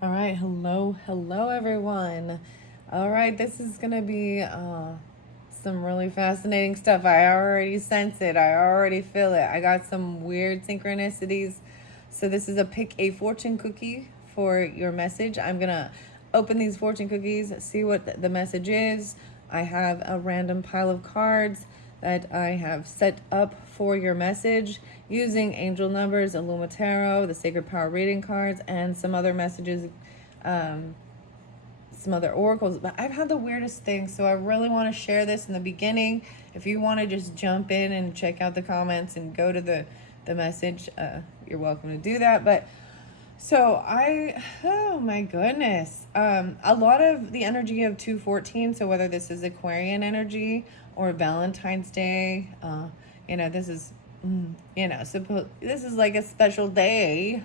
All right, hello everyone. All right, this is gonna be some really fascinating stuff. I already sense it. I already feel it. I got some weird synchronicities. So this is a pick a fortune cookie for your message. I'm gonna open these fortune cookies, see what the message is. I have a random pile of cards that I have set up for your message using angel numbers, Illumitaro, the Sacred Power reading cards, and some other messages, um, some other oracles. But I've had the weirdest thing, so I really want to share this in the beginning. If you want to just jump in and check out the comments and go to the message, you're welcome to do that. But oh my goodness. A lot of the energy of 214, so whether this is Aquarian energy or Valentine's Day, this is, this is like a special day,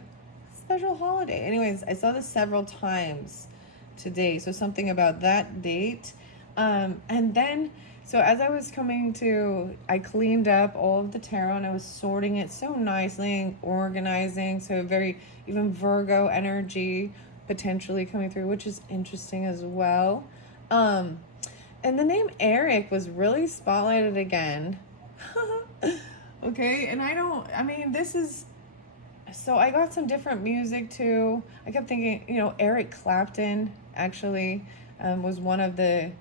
special holiday. Anyways, I saw this several times today, so something about that date. And then, so as I was I cleaned up all of the tarot and I was sorting it so nicely and organizing. So very, even Virgo energy potentially coming through, which is interesting as well. And the name Eric was really spotlighted again. Okay, and so I got some different music too. I kept thinking, Eric Clapton actually was one of the.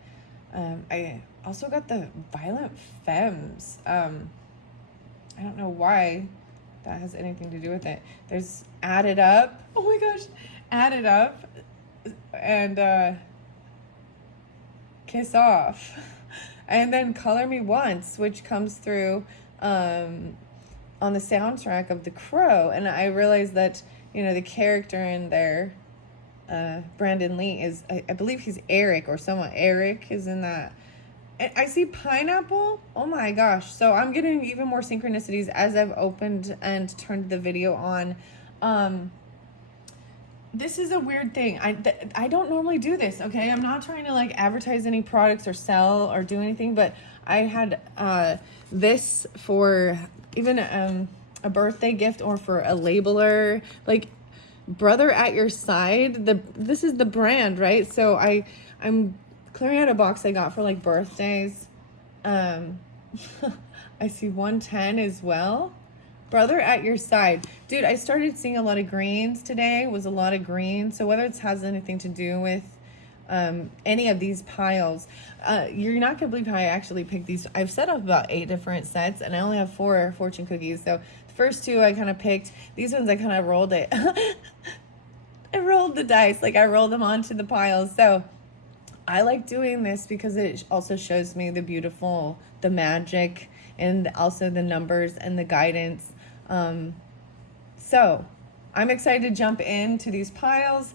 I also got the Violent Femmes. I don't know why that has anything to do with it. There's Added Up. Oh my gosh, Added Up, and Kiss Off, and then Color Me Once, which comes through on the soundtrack of The Crow. And I realized that, the character in there, Brandon Lee, is, I believe he's Eric or someone. Eric is in that. And I see pineapple. Oh my gosh. So I'm getting even more synchronicities as I've opened and turned the video on. This is a weird thing. I don't normally do this, okay? I'm not trying to like advertise any products or sell or do anything, but I had this for even a birthday gift or for a labeler, like Brother at Your Side. This is the brand, right? So I'm clearing out a box I got for like birthdays. I see 110 as well. Brother at Your Side. Dude, I started seeing a lot of greens today. It was a lot of green. So whether it has anything to do with any of these piles, you're not going to believe how I actually picked these. I've set up about 8 different sets, and I only have 4 fortune cookies. So the first 2 I kind of picked. These ones I kind of rolled it. I rolled the dice. Like I rolled them onto the piles. So I like doing this because it also shows me the magic, and also the numbers and the guidance. So I'm excited to jump into these piles.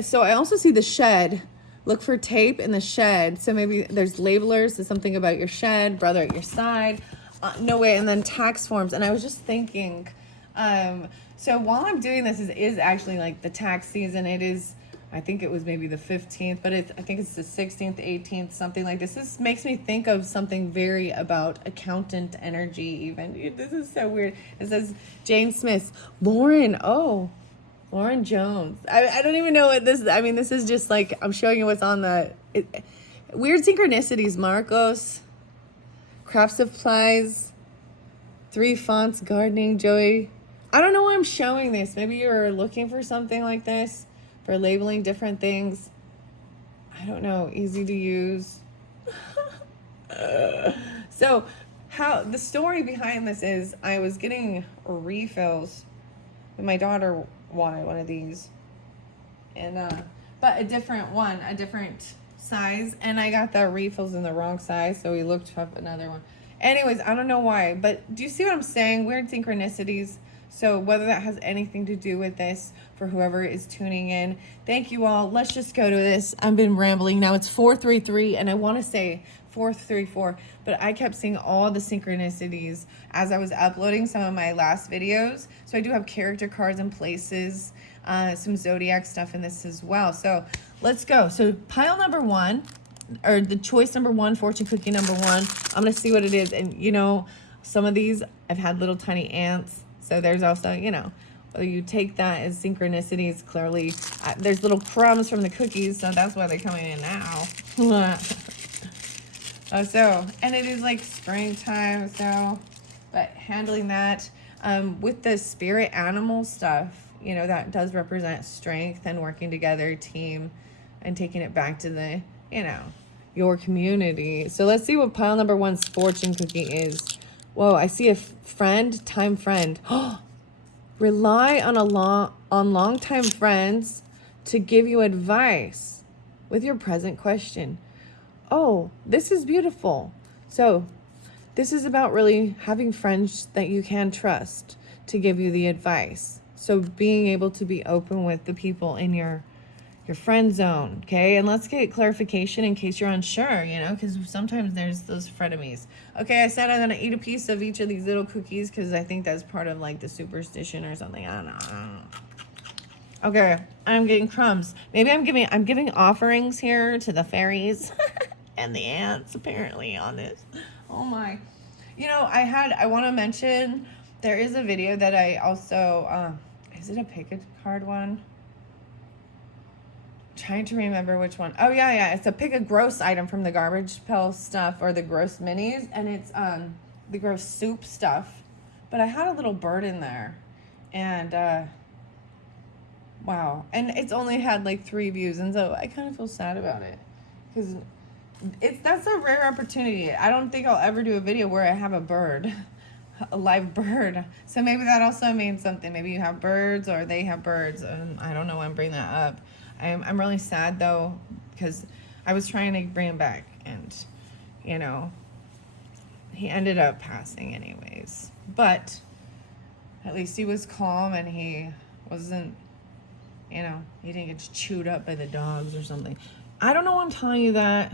So I also see the shed. Look for tape in the shed. So maybe there's labelers. There's something about your shed, Brother at Your Side. No way. And then tax forms. And I was just thinking, so while I'm doing this, is actually like the tax season. It is, I think it was maybe the 15th, but I think it's the 16th, 18th, something like this. This makes me think of something very about accountant energy even. This is so weird. It says Jane Smith, Lauren Jones. I don't even know what this is. I mean, this is just like, I'm showing you what's on weird synchronicities. Marcos, craft supplies, 3 fonts, gardening, Joey. I don't know why I'm showing this. Maybe you're looking for something like this for labeling different things. I don't know. Easy to use. So how the story behind this is, I was getting refills. My daughter wanted one of these, and but a different size, and I got the refills in the wrong size, so we looked up another one. Anyways, I don't know why, but do you see what I'm saying? Weird synchronicities. So whether that has anything to do with this, for whoever is tuning in, thank you all. Let's just go to this. I've been rambling now. It's 433, and I want to say 434, but I kept seeing all the synchronicities as I was uploading some of my last videos. So I do have character cards and places, some zodiac stuff in this as well. So let's go. So pile number 1, or the choice number 1, fortune cookie number 1. I'm going to see what it is. And some of these, I've had little tiny ants. So there's also, whether you take that as synchronicities, clearly there's little crumbs from the cookies, so that's why they're coming in now. And it is like springtime, so, but handling that with the spirit animal stuff, you know, that does represent strength and working together, team, and taking it back to the, you know, your community. So let's see what pile number 1's fortune cookie is. Whoa, I see a friend, time friend. Rely on long-time friends to give you advice with your present question. Oh, this is beautiful. So this is about really having friends that you can trust to give you the advice. So being able to be open with the people in your friend zone, okay? And let's get clarification in case you're unsure, you know, because sometimes there's those frenemies. Okay, I said I'm gonna eat a piece of each of these little cookies because I think that's part of like the superstition or something. I don't know. Okay, I'm getting crumbs. Maybe I'm giving offerings here to the fairies and the ants apparently on this. Oh my. You know, I want to mention there is a video that I also is it a pick a card one? Trying to remember which one. Oh yeah, it's a pick a gross item from the garbage pail stuff or the gross minis, and it's the gross soup stuff. But I had a little bird in there, and wow, and it's only had like 3 views, and so I kind of feel sad about it because that's a rare opportunity. I don't think I'll ever do a video where I have a bird, a live bird. So maybe that also means something. Maybe you have birds or they have birds, and I don't know why I'm bringing that up. I'm really sad though, because I was trying to bring him back, and you know, he ended up passing anyways. But at least he was calm and he wasn't, you know, he didn't get chewed up by the dogs or something. I don't know why I'm telling you that,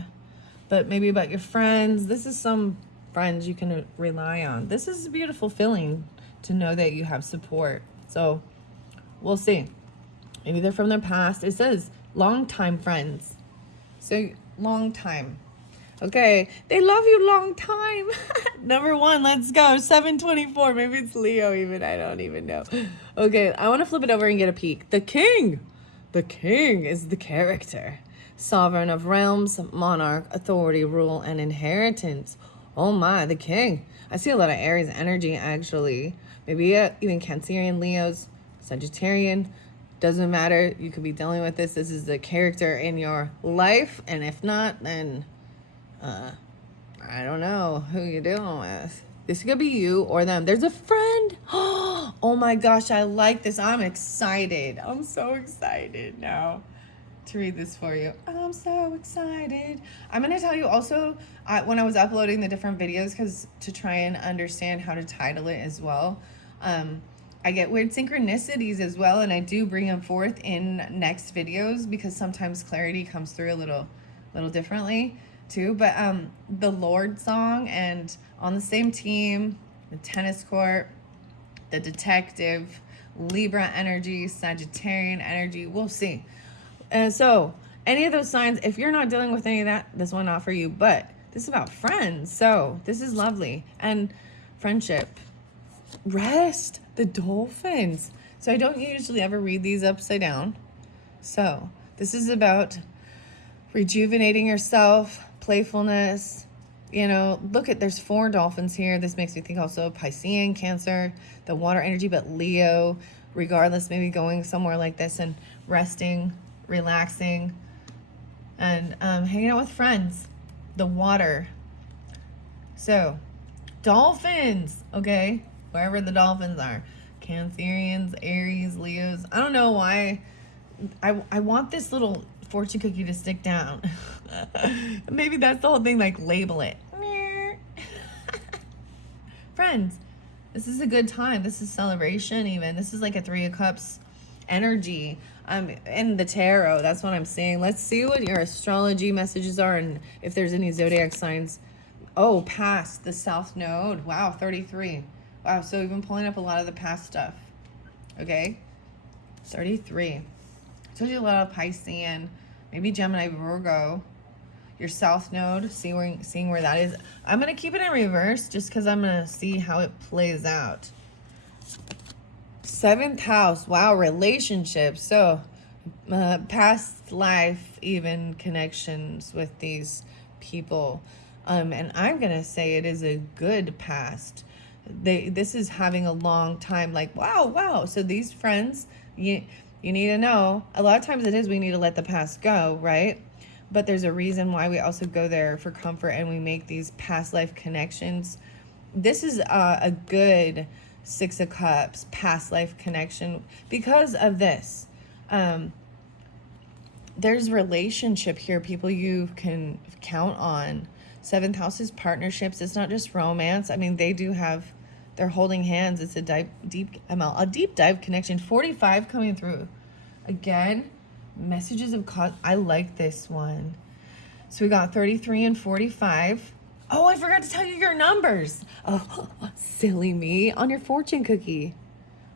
but maybe about your friends. This is some friends you can rely on. This is a beautiful feeling to know that you have support. So we'll see. Maybe they're from their past. It says long-time friends. So long time. Okay. They love you long time. Number 1, let's go. 724. Maybe it's Leo even. I don't even know. Okay. I want to flip it over and get a peek. The king. The king is the character. Sovereign of realms, monarch, authority, rule, and inheritance. Oh my, the king. I see a lot of Aries energy actually. Maybe even Cancerian, Leos, Sagittarian. Doesn't matter. You could be dealing with this. This is the character in your life. And if not, then I don't know who you're dealing with. This could be you or them. There's a friend. Oh my gosh, I like this. I'm excited. I'm so excited now to read this for you. I'm so excited. I'm going to tell you also when I was uploading the different videos, because to try and understand how to title it as well, I get weird synchronicities as well, and I do bring them forth in next videos because sometimes clarity comes through a little differently too. But the Lord song and On the Same Team, the tennis court, the detective, Libra energy, Sagittarian energy, we'll see. And so any of those signs, if you're not dealing with any of that, this one not for you. But this is about friends, so this is lovely. And friendship. Rest, the dolphins. So I don't usually ever read these upside down. So this is about rejuvenating yourself, playfulness. You know, look at, there's 4 dolphins here. This makes me think also Piscean, Cancer, the water energy, but Leo, regardless, maybe going somewhere like this and resting, relaxing, and hanging out with friends, the water. So dolphins, okay, wherever the dolphins are, Cancerians, Aries, Leos. I don't know why I want this little fortune cookie to stick down. Maybe that's the whole thing, like label it. Friends, this is a good time. This is celebration even. This is like a 3 of Cups energy. In the tarot, that's what I'm seeing. Let's see what your astrology messages are and if there's any zodiac signs. Oh, past the South Node. Wow, 33. Wow, so we've been pulling up a lot of the past stuff. Okay, 33. Told you a lot of Piscean, maybe Gemini, Virgo. Your South Node, seeing where that is. I'm going to keep it in reverse just because I'm going to see how it plays out. Seventh house. Wow, relationships. So, past life, even connections with these people. And I'm gonna say it is a good past. This is having a long time. Like, wow. So these friends, you need to know. A lot of times it is we need to let the past go, right? But there's a reason why we also go there for comfort and we make these past life connections. This is a good Six of Cups past life connection because of this. There's relationship here, people you can count on. Seventh house is partnerships. It's not just romance. I mean, they're holding hands. It's a deep dive connection. 45 coming through. Again, messages of cause. I like this one. So we got 33 and 45. Oh, I forgot to tell you your numbers. Oh, silly me. On your fortune cookie.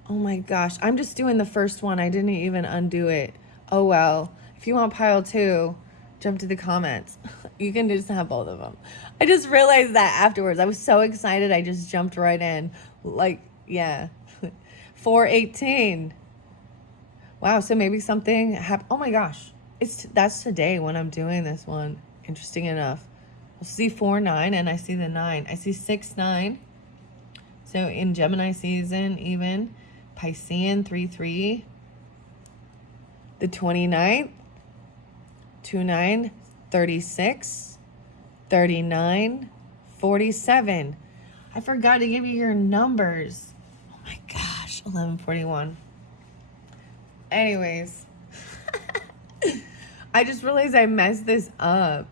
Oh my gosh. I'm just doing the first one. I didn't even undo it. Oh well. If you want pile 2, jump to the comments. You can just have both of them. I just realized that afterwards. I was so excited. I just jumped right in. Like, yeah. 418. Wow. So maybe something happened. Oh my gosh. That's today when I'm doing this one. Interesting enough. We'll see 4-9 and I see the 9. I see 6-9. So in Gemini season, even Piscean 3-3. The 29th. 29, 36, 39, 47. I forgot to give you your numbers. Oh my gosh, 1141. Anyways, I just realized I messed this up.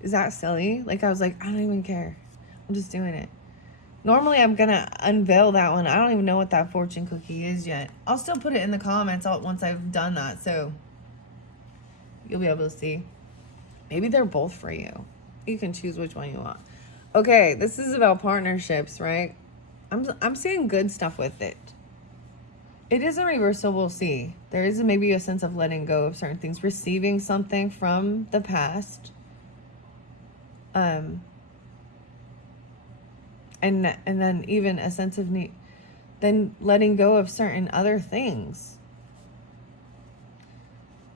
Is that silly? Like, I was like, I don't even care. I'm just doing it. Normally, I'm going to unveil that one. I don't even know what that fortune cookie is yet. I'll still put it in the comments once I've done that, so you'll be able to see. Maybe they're both for you. You can choose which one you want. Okay, this is about partnerships, right? I'm seeing good stuff with it. It is a reversal, we'll see. There is maybe a sense of letting go of certain things, receiving something from the past. And then even a sense of need, then letting go of certain other things.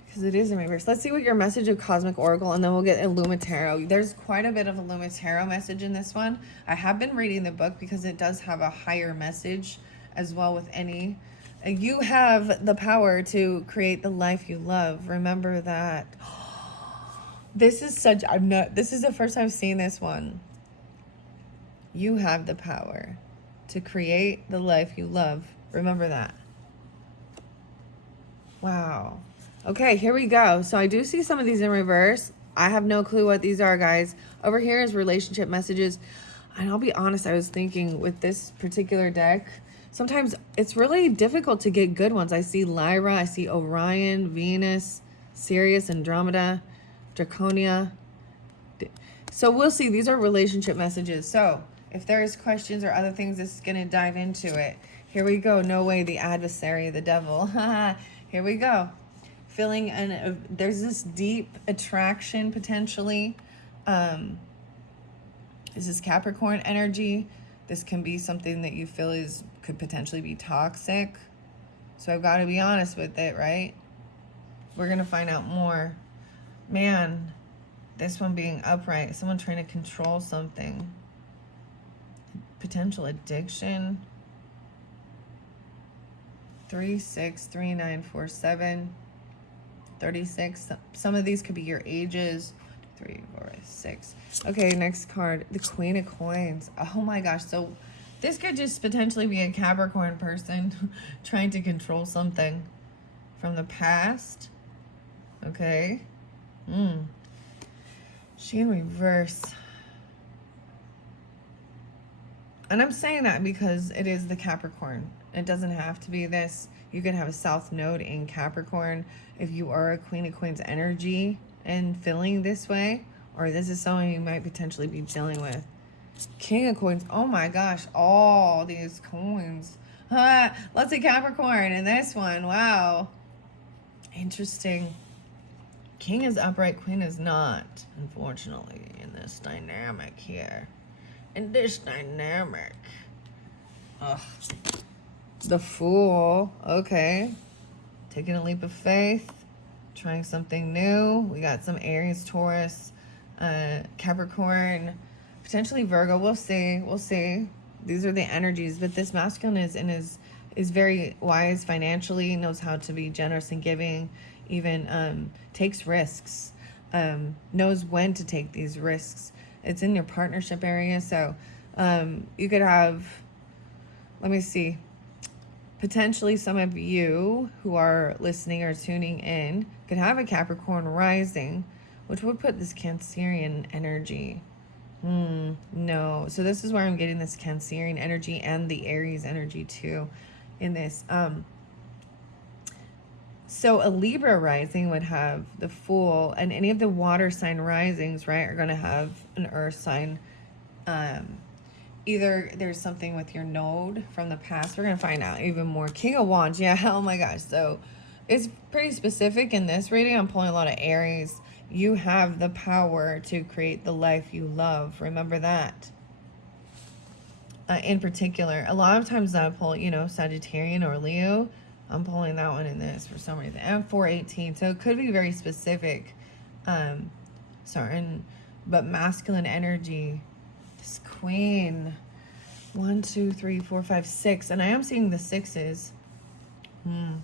Because it is in reverse. Let's see what your message of Cosmic Oracle, and then we'll get Illumitaro. There's quite a bit of Illumitaro message in this one. I have been reading the book because it does have a higher message as well with any. You have the power to create the life you love. Remember that. This is the first time I've seen this one. You have the power to create the life you love. Remember that. Wow. Okay, here we go. So I do see some of these in reverse. I have no clue what these are, guys. Over here is relationship messages. And I'll be honest, I was thinking with this particular deck, sometimes it's really difficult to get good ones. I see Lyra, I see Orion, Venus, Sirius, Andromeda, Draconia. So we'll see. These are relationship messages. So if there's questions or other things, this is going to dive into it. Here we go. No way, the adversary, the devil. Here we go. Feeling there's this deep attraction potentially. This is Capricorn energy. This can be something that you feel could potentially be toxic. So I've got to be honest with it, right? We're going to find out more. Man, this one being upright. Someone trying to control something. Potential addiction. 3, 6, 3, 9, 4, 7. 36. Some of these could be your ages. 3, 4, 6. Okay, next card. The Queen of Coins. Oh my gosh. So this could just potentially be a Capricorn person trying to control something from the past. Okay. She in reverse. And I'm saying that because it is the Capricorn. It doesn't have to be this. You can have a South Node in Capricorn if you are a Queen of Coins energy and feeling this way, or this is someone you might potentially be dealing with. King of Coins. Oh my gosh, all these coins. Let's say Capricorn in this one. Wow. Interesting. King is upright, Queen is not, unfortunately, in this dynamic here. In this dynamic. Ugh. The Fool. Okay. Taking a leap of faith. Trying something new. We got some Aries, Taurus, Capricorn, potentially Virgo. We'll see. We'll see. These are the energies. But this masculine is very wise financially, knows how to be generous and giving, even takes risks, knows when to take these risks. It's in your partnership area. So you could have, let me see, potentially some of you who are listening or tuning in could have a Capricorn rising, which would put this Cancerian energy. No. So this is where I'm getting this Cancerian energy and the Aries energy too in this. So a Libra rising would have the Fool, and any of the water sign risings, right, are going to have an earth sign. Either there's something with your node from the past. We're going to find out even more. King of Wands. Yeah, oh my gosh. So it's pretty specific in this reading. I'm pulling a lot of Aries. You have the power to create the life you love. Remember that. In particular, a lot of times I pull, Sagittarian or Leo. I'm pulling that one in this for some reason. And 418. So it could be very specific. Certain, but masculine energy. This Queen. 1, 2, 3, 4, 5, 6. And I am seeing the sixes. And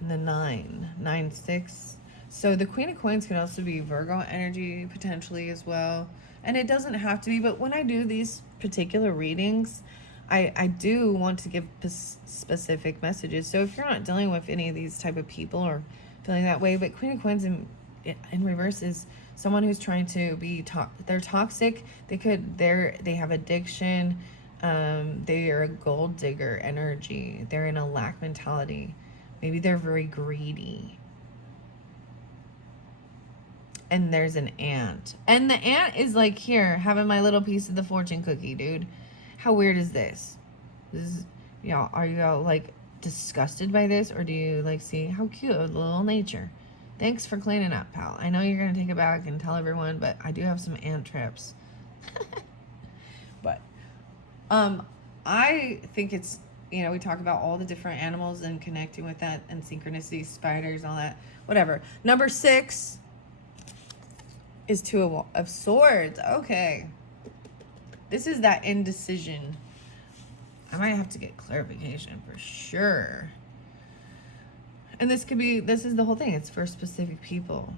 the 9. 9, 6. So the Queen of Coins can also be Virgo energy potentially as well. And it doesn't have to be, but when I do these particular readings, I do want to give specific messages. So if you're not dealing with any of these type of people or feeling that way, but Queen of Coins in reverse is someone who's trying to be they're toxic. They have addiction. They are a gold digger energy. They're in a lack mentality. Maybe they're very greedy. And there's an ant. And the ant is like, here, having my little piece of the fortune cookie, dude. How weird is this? This is, are you all like disgusted by this? Or do you like see how cute a little nature? Thanks for cleaning up, pal. I know you're going to take it back and tell everyone, but I do have some ant traps. But I think it's, we talk about all the different animals and connecting with that and synchronicity, spiders, all that, whatever. Number 6 is Two of Swords. Okay. This is that indecision. I might have to get clarification for sure. And this is the whole thing. It's for specific people.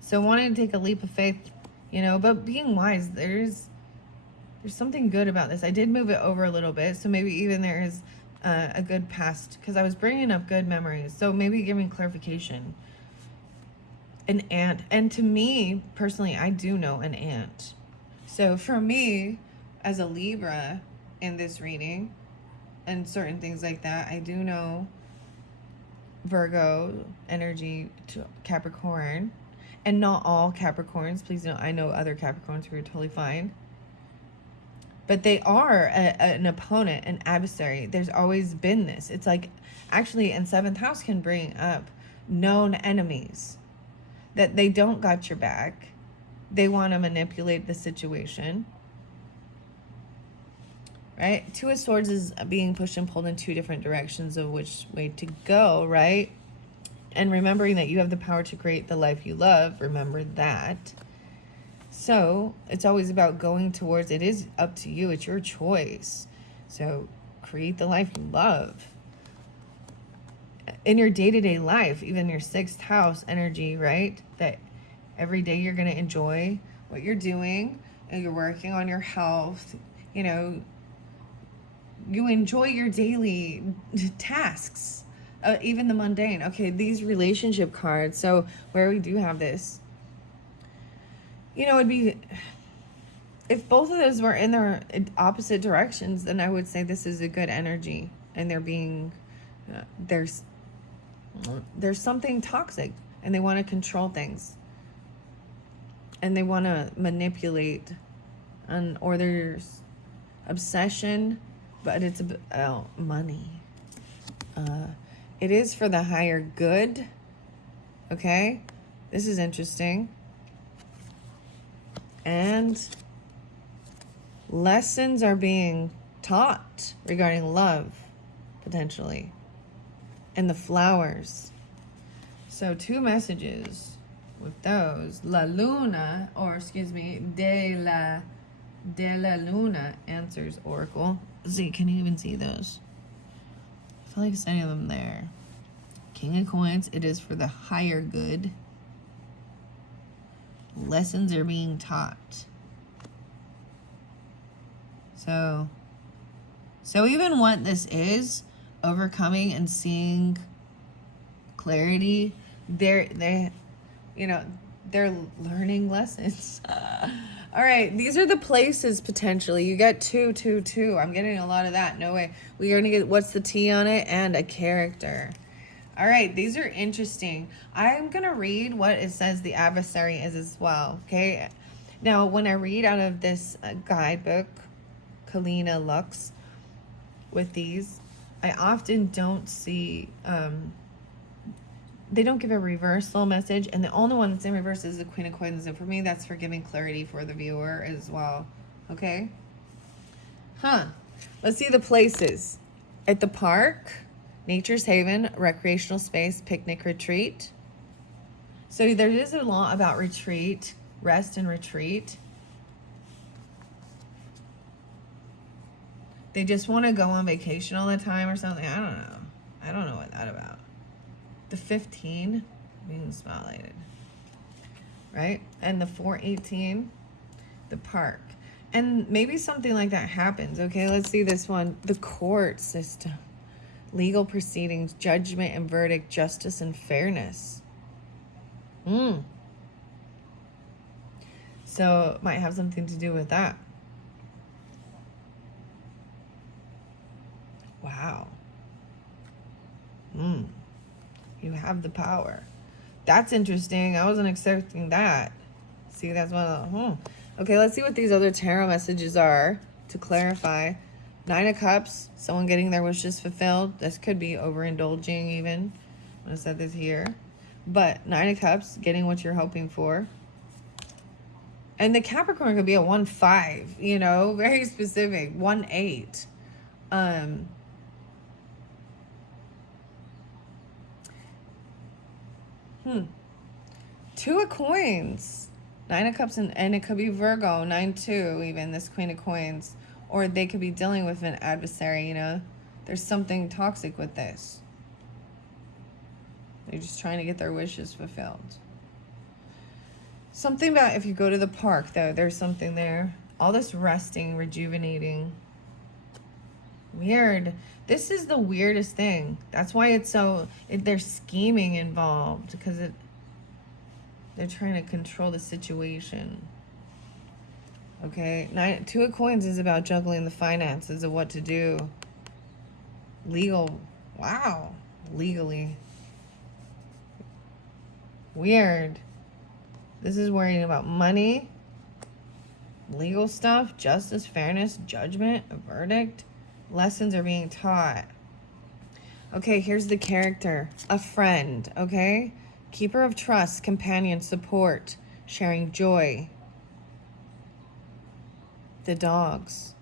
So wanting to take a leap of faith, but being wise, there's something good about this. I did move it over a little bit. So maybe even there is a good past, because I was bringing up good memories. So maybe giving clarification. An ant. And to me, personally, I do know an ant. So for me, as a Libra in this reading, and certain things like that, I do know Virgo energy to Capricorn. And not all Capricorns. Please know, I know other Capricorns who are totally fine. But they are an opponent, an adversary. There's always been this. It's like, actually, in 7th house can bring up known enemies. That they don't got your back. They want to manipulate the situation. Right? Two of Swords is being pushed and pulled in 2 different directions of which way to go, right? And remembering that you have the power to create the life you love. Remember that. So it's always about going towards, it is up to you. It's your choice. So create the life you love. In your day-to-day life, even your 6th house energy, right? That every day you're going to enjoy what you're doing and you're working on your health. You enjoy your daily tasks, even the mundane. Okay, these relationship cards. So where we do have this, it'd be, if both of those were in their opposite directions, then I would say this is a good energy. And they're being, there's something toxic and they want to control things and they want to manipulate, or there's obsession, but it's about money. It is for the higher good. Okay, this is interesting. And Lessons are being taught regarding love, potentially. And the flowers. So 2 messages with those. La Luna, or excuse me, de la Luna answers Oracle. See, can you even see those? I feel like it's any of them there. King of Coins, it is for the higher good. Lessons are being taught. So even what this is, overcoming and seeing clarity, they're learning lessons. All right, these are the places potentially. You get 2, 2, 2. I'm getting a lot of that. No way. We're going to get what's the T on it and a character. All right, these are interesting. I'm going to read what it says the adversary is as well, okay? Now, when I read out of this guidebook, Kalina Lux, with these, I often don't see, they don't give a reversal message, and the only one that's in reverse is the Queen of Coins, and for me, that's for giving clarity for the viewer as well, okay? Let's see the places. At the park, nature's haven, recreational space, picnic, retreat. So there is a lot about retreat, rest and retreat. They just want to go on vacation all the time or something. I don't know. I don't know what that's about. The 15 being spotlighted, right? And the 418, the park. And maybe something like that happens. Okay, let's see this one. The court system, legal proceedings, judgment and verdict, justice and fairness. So it might have something to do with that. Wow. You have the power. That's interesting. I wasn't expecting that. See, that's one of the... Okay, let's see what these other tarot messages are to clarify. 9 of Cups, someone getting their wishes fulfilled. This could be overindulging even. I'm going to set this here. But 9 of Cups, getting what you're hoping for. And the Capricorn could be a 1-5, you know, very specific. 1-8. 2 of Coins. 9 of Cups, and it could be Virgo. 9-2, even, this Queen of Coins. Or they could be dealing with an adversary, you know. There's something toxic with this. They're just trying to get their wishes fulfilled. Something about if you go to the park, though, there's something there. All this resting, rejuvenating. Weird. This is the weirdest thing. That's why it's so... there's scheming involved, because they're trying to control the situation. Okay, 2 of Coins is about juggling the finances of what to do. Legal. Wow. Legally. Weird. This is worrying about money, legal stuff, justice, fairness, judgment, a verdict. Lessons are being taught. Okay, here's the character. A friend, okay? Keeper of trust, companion, support, sharing joy. The dogs.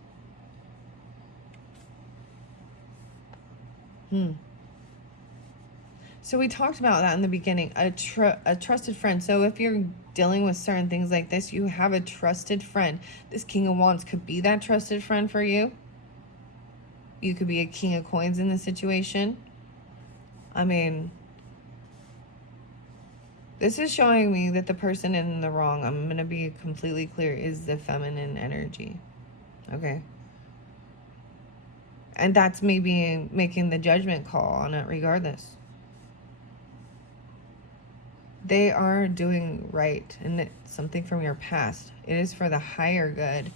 So we talked about that in the beginning, a trusted friend. So if you're dealing with certain things like this, you have a trusted friend. This King of Wands could be that trusted friend for you. You could be a King of Coins in this situation. I mean, this is showing me that the person in the wrong, I'm going to be completely clear, is the feminine energy. Okay? And that's me making the judgment call on it regardless. They are doing right, and it's something from your past. It is for the higher good.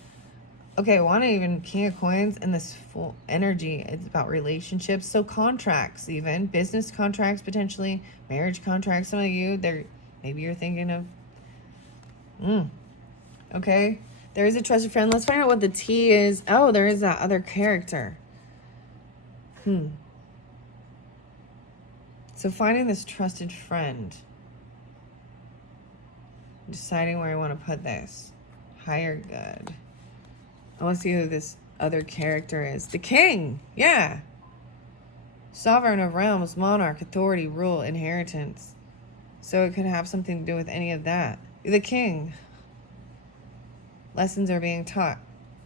Okay, I want to even King of Coins and this full energy. It's about relationships. So contracts, even business contracts, potentially marriage contracts. Some of you, maybe you're thinking of. Okay, there is a trusted friend. Let's find out what the T is. Oh, there is that other character. So finding this trusted friend. Deciding where I want to put this. Higher good. I want to see who this other character is. The king. Yeah. Sovereign of realms, monarch, authority, rule, inheritance. So it could have something to do with any of that. The king. Lessons are being taught,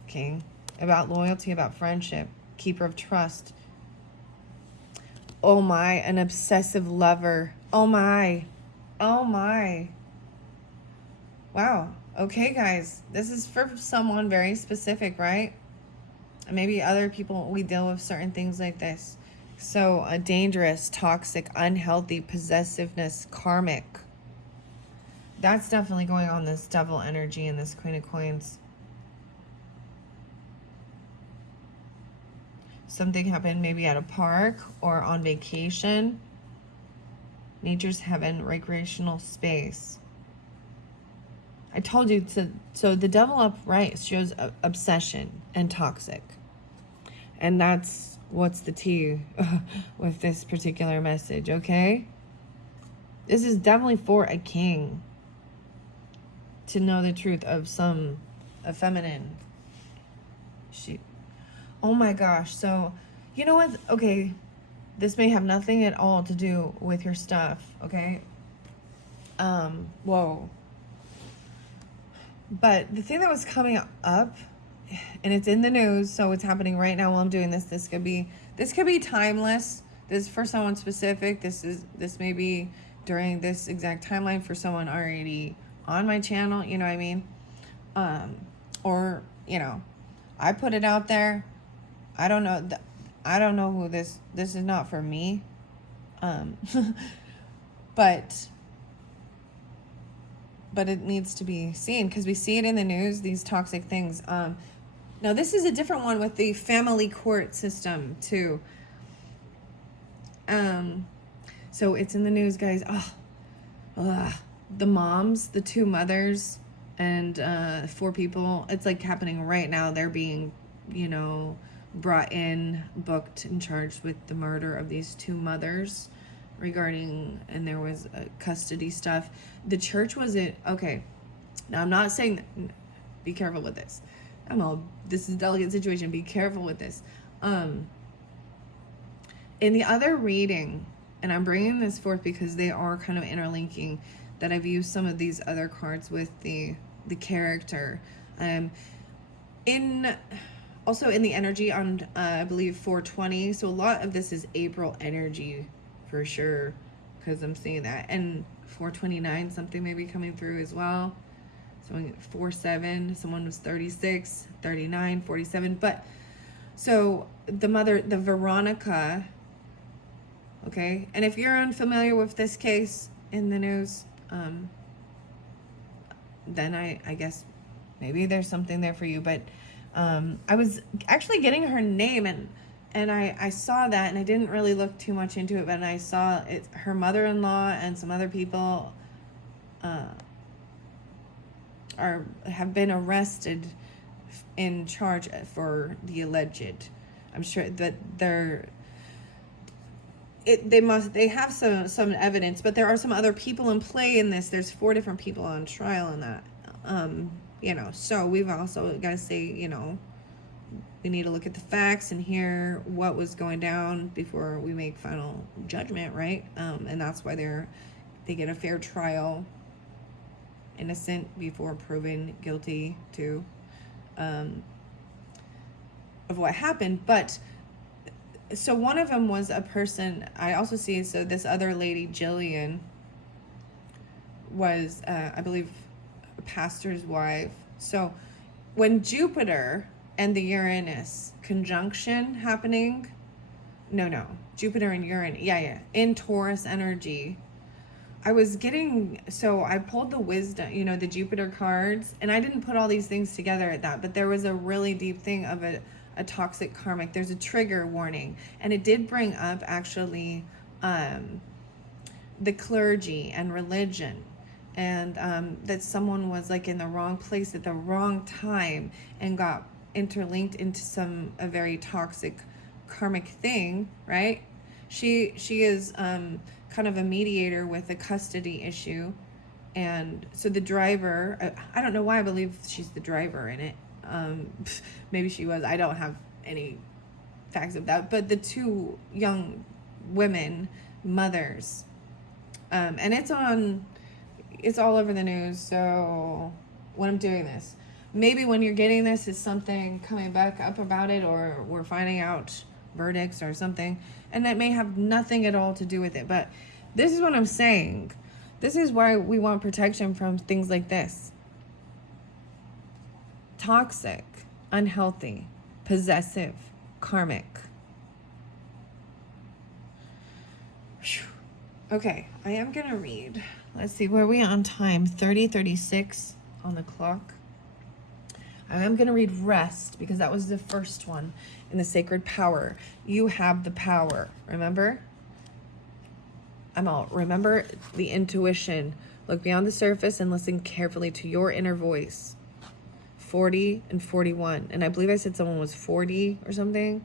king. About loyalty, about friendship. Keeper of trust. Oh my, an obsessive lover. Oh my. Oh my. Wow. Okay, guys. This is for someone very specific, right? And maybe other people, we deal with certain things like this. So, a dangerous, toxic, unhealthy, possessiveness, karmic. That's definitely going on, this devil energy and this Queen of Coins. Something happened maybe at a park or on vacation. Nature's heaven, recreational space. I told you so the devil upright shows obsession and toxic. And that's what's the tea with this particular message, okay? This is definitely for a king to know the truth of a feminine. Oh my gosh. So, you know what? Okay, this may have nothing at all to do with your stuff, okay? Whoa. But the thing that was coming up, and it's in the news, so it's happening right now while I'm doing this. This could be timeless. This is for someone specific. This may be during this exact timeline for someone already on my channel. You know what I mean? Or I put it out there. I don't know. I don't know who this is not for me. But it needs to be seen because we see it in the news, these toxic things. Now, this is a different one with the family court system, too. So it's in the news, guys. The moms, the two mothers, and 4 people. It's like happening right now. They're being, brought in, booked, and charged with the murder of these 2 mothers. And there was custody stuff. The church wasn't, okay, now I'm not saying, be careful with this. This is a delicate situation, be careful with this. In the other reading, and I'm bringing this forth because they are kind of interlinking, that I've used some of these other cards with the character. Also in the energy on, I believe, 420, so a lot of this is April energy, for sure, because I'm seeing that. And 429, something may be coming through as well. Someone 47, someone was 36, 39, 47. But so the mother, the Veronica, okay. And if you're unfamiliar with this case in the news, then I guess maybe there's something there for you. But I was actually getting her name, and I saw that, and I didn't really look too much into it, but I saw it, her mother-in-law and some other people have been arrested in charge for the alleged. I'm sure that they have some evidence, but there are some other people in play in this. There's 4 different people on trial in that. So we've also got to say, we need to look at the facts and hear what was going down before we make final judgment, right? And that's why they get a fair trial, innocent before proven guilty too, of what happened. But so one of them was a person I also see. So this other lady, Jillian, was I believe a pastor's wife. So when Jupiter and the Uranus conjunction happening, Jupiter and Uranus, in Taurus energy, I pulled the wisdom, the Jupiter cards, and I didn't put all these things together at that, but there was a really deep thing of a toxic karmic. There's a trigger warning, and it did bring up actually the clergy and religion, and that someone was like in the wrong place at the wrong time and got interlinked into a very toxic karmic thing, right? She is kind of a mediator with a custody issue, and so the driver, I don't know why I believe she's the driver in it, Maybe she was. I don't have any facts of that. But the two young women, mothers, and it's all over the news. So when I'm doing this, maybe when you're getting this is something coming back up about it, or we're finding out verdicts or something, and that may have nothing at all to do with it. But this is what I'm saying. This is why we want protection from things like this. Toxic, unhealthy, possessive, karmic. Okay, I am gonna read. Let's see, where are we on time? 30:36 on the clock. I am gonna read Rest, because that was the first one in the Sacred Power. You have the power, remember? Remember the intuition. Look beyond the surface and listen carefully to your inner voice. 40 and 41. And I believe I said someone was 40 or something.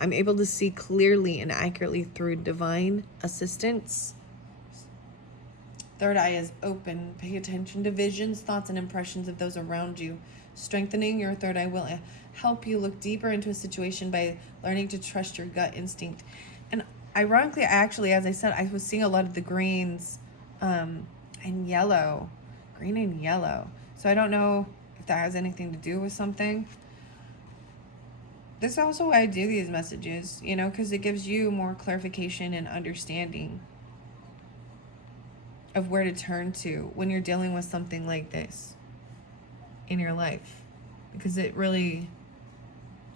I'm able to see clearly and accurately through divine assistance. Third eye is open. Pay attention to visions, thoughts, and impressions of those around you. Strengthening your third eye will help you look deeper into a situation by learning to trust your gut instinct. And ironically, as I said, I was seeing a lot of the greens and yellow. Green and yellow. So I don't know if that has anything to do with something. This is also why I do these messages, because it gives you more clarification and understanding of where to turn to when you're dealing with something like this in your life. Because it really,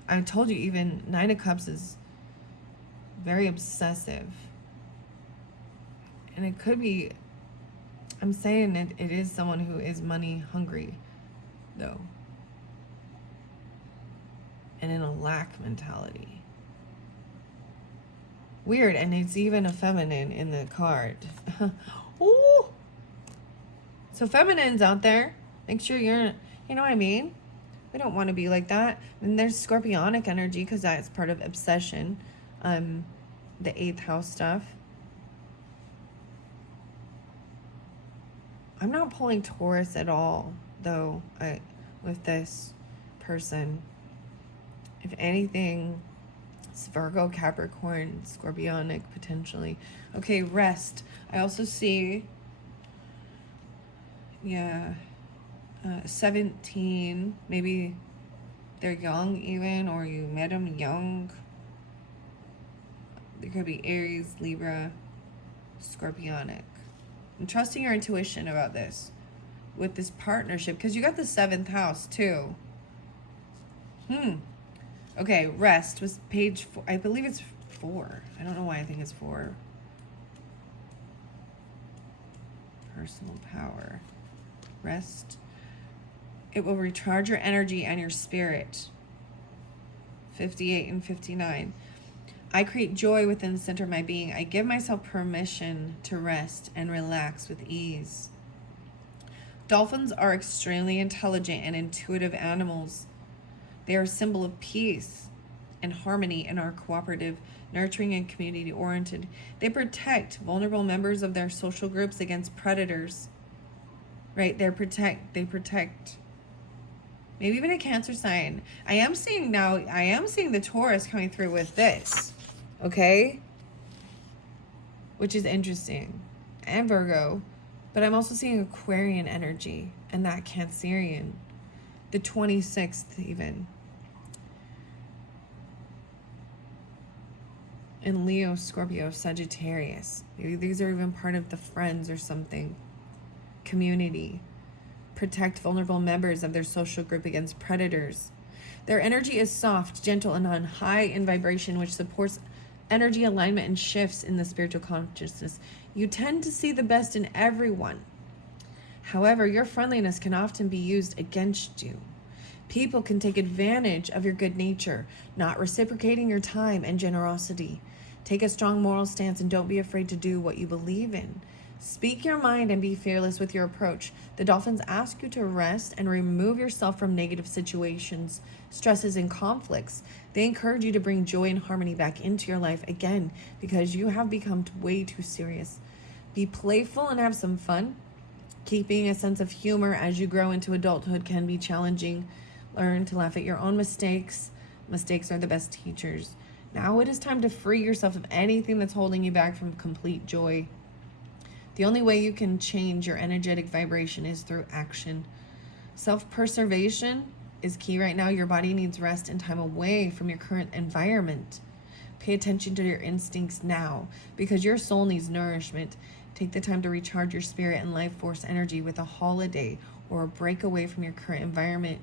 I told you, even Nine of Cups is very obsessive. And it could be, I'm saying it is someone who is money hungry, though. And in a lack mentality. Weird, and it's even a feminine in the card. Ooh. So feminines out there, make sure you're, you know what I mean? We don't want to be like that. And there's scorpionic energy, because that's part of obsession. The 8th house stuff. I'm not pulling Taurus at all, though, with this person. If anything, it's Virgo, Capricorn, Scorpionic, potentially. Okay, Rest. I also see, 17. Maybe they're young even, or you met them young. There could be Aries, Libra, Scorpionic. I'm trusting your intuition about this with this partnership, because you got the 7th house too. Okay, Rest was page 4. I believe it's 4. I don't know why I think it's 4. Personal power. Rest. It will recharge your energy and your spirit. 58 and 59. I create joy within the center of my being. I give myself permission to rest and relax with ease. Dolphins are extremely intelligent and intuitive animals. They are a symbol of peace and harmony and are cooperative, nurturing, and community-oriented. They protect vulnerable members of their social groups against predators. Right? They protect. Maybe even a Cancer sign. I am seeing the Taurus coming through with this. Okay? Which is interesting. And Virgo. But I'm also seeing Aquarian energy and that Cancerian. The 26th even. And Leo, Scorpio, Sagittarius. Maybe these are even part of the friends or something. Community. Protect vulnerable members of their social group against predators. Their energy is soft, gentle, and on high in vibration, which supports energy alignment and shifts in the spiritual consciousness. You tend to see the best in everyone. However, your friendliness can often be used against you. People can take advantage of your good nature, not reciprocating your time and generosity. Take a strong moral stance and don't be afraid to do what you believe in. Speak your mind and be fearless with your approach. The Dolphins ask you to rest and remove yourself from negative situations, stresses, and conflicts. They encourage you to bring joy and harmony back into your life again, because you have become way too serious. Be playful and have some fun. Keeping a sense of humor as you grow into adulthood can be challenging. Learn to laugh at your own mistakes. Mistakes are the best teachers. Now it is time to free yourself of anything that's holding you back from complete joy. The only way you can change your energetic vibration is through action. Self-preservation is key right now. Your body needs rest and time away from your current environment. Pay attention to your instincts now because your soul needs nourishment. Take the time to recharge your spirit and life force energy with a holiday or a break away from your current environment.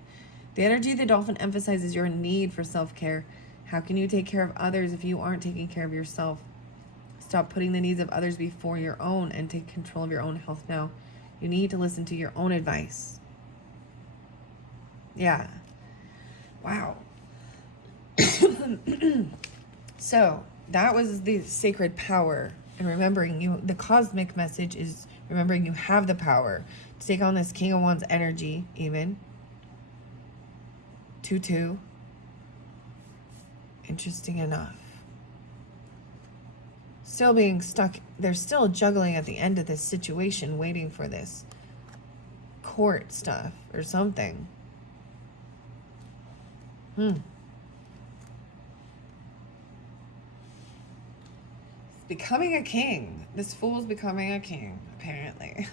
The energy of the dolphin emphasizes your need for self-care. How can you take care of others if you aren't taking care of yourself? Stop putting the needs of others before your own and take control of your own health now. You need to listen to your own advice. Yeah. Wow. So that was the sacred power. And remembering you, the cosmic message is remembering you have the power to take on this King of Wands energy, even. 2-2. Interesting enough. Still being stuck. They're still juggling at the end of this situation, waiting for this court stuff or something. Becoming a king. This fool's becoming a king, apparently.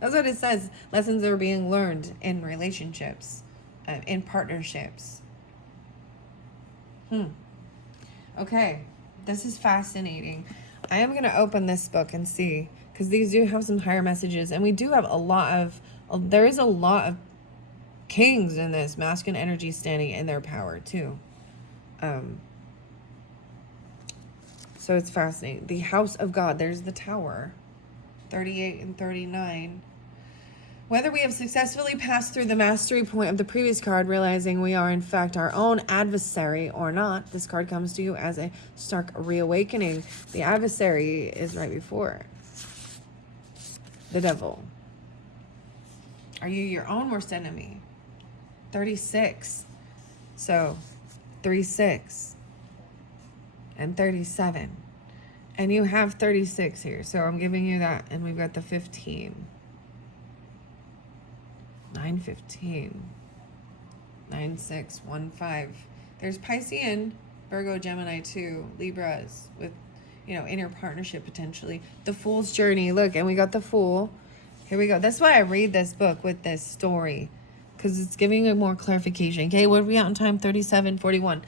That's what it says. Lessons are being learned in relationships, in partnerships. Okay, this is fascinating. I am going to open this book and see, because these do have some higher messages, and we do have there is a lot of kings in this masculine energy standing in their power too. So it's fascinating. The House of God, there's the Tower, 38 and 39. Whether we have successfully passed through the mastery point of the previous card, realizing we are in fact our own adversary or not, this card comes to you as a stark reawakening. The adversary is right before the devil. Are you your own worst enemy? 36. So 36 and 37. And you have 36 here. So I'm giving you that. And we've got the 15. 9-15. 9-6-1-5. There's Piscean, Virgo, Gemini too, Libras with, inner partnership potentially. The Fool's Journey. Look, and we got the Fool. Here we go. That's why I read this book with this story, because it's giving you more clarification. Okay, what are we out in time? 37:41.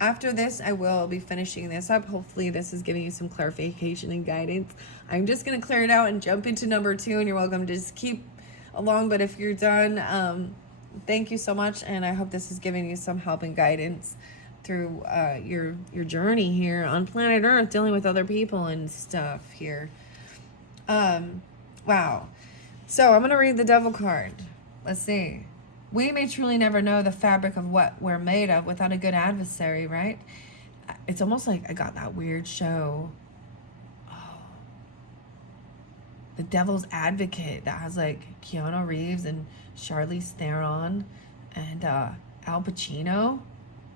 After this, I will be finishing this up. Hopefully this is giving you some clarification and guidance. I'm just going to clear it out and jump into number 2, and you're welcome to just keep along. But if you're done, thank you so much, and I hope this is giving you some help and guidance through your journey here on planet Earth, dealing with other people and stuff here. Wow. So I'm going to read the Devil card. Let's see. We may truly never know the fabric of what we're made of without a good adversary, right? It's almost like I got that weird show, The Devil's Advocate, that has like Keanu Reeves and Charlize Theron and Al Pacino.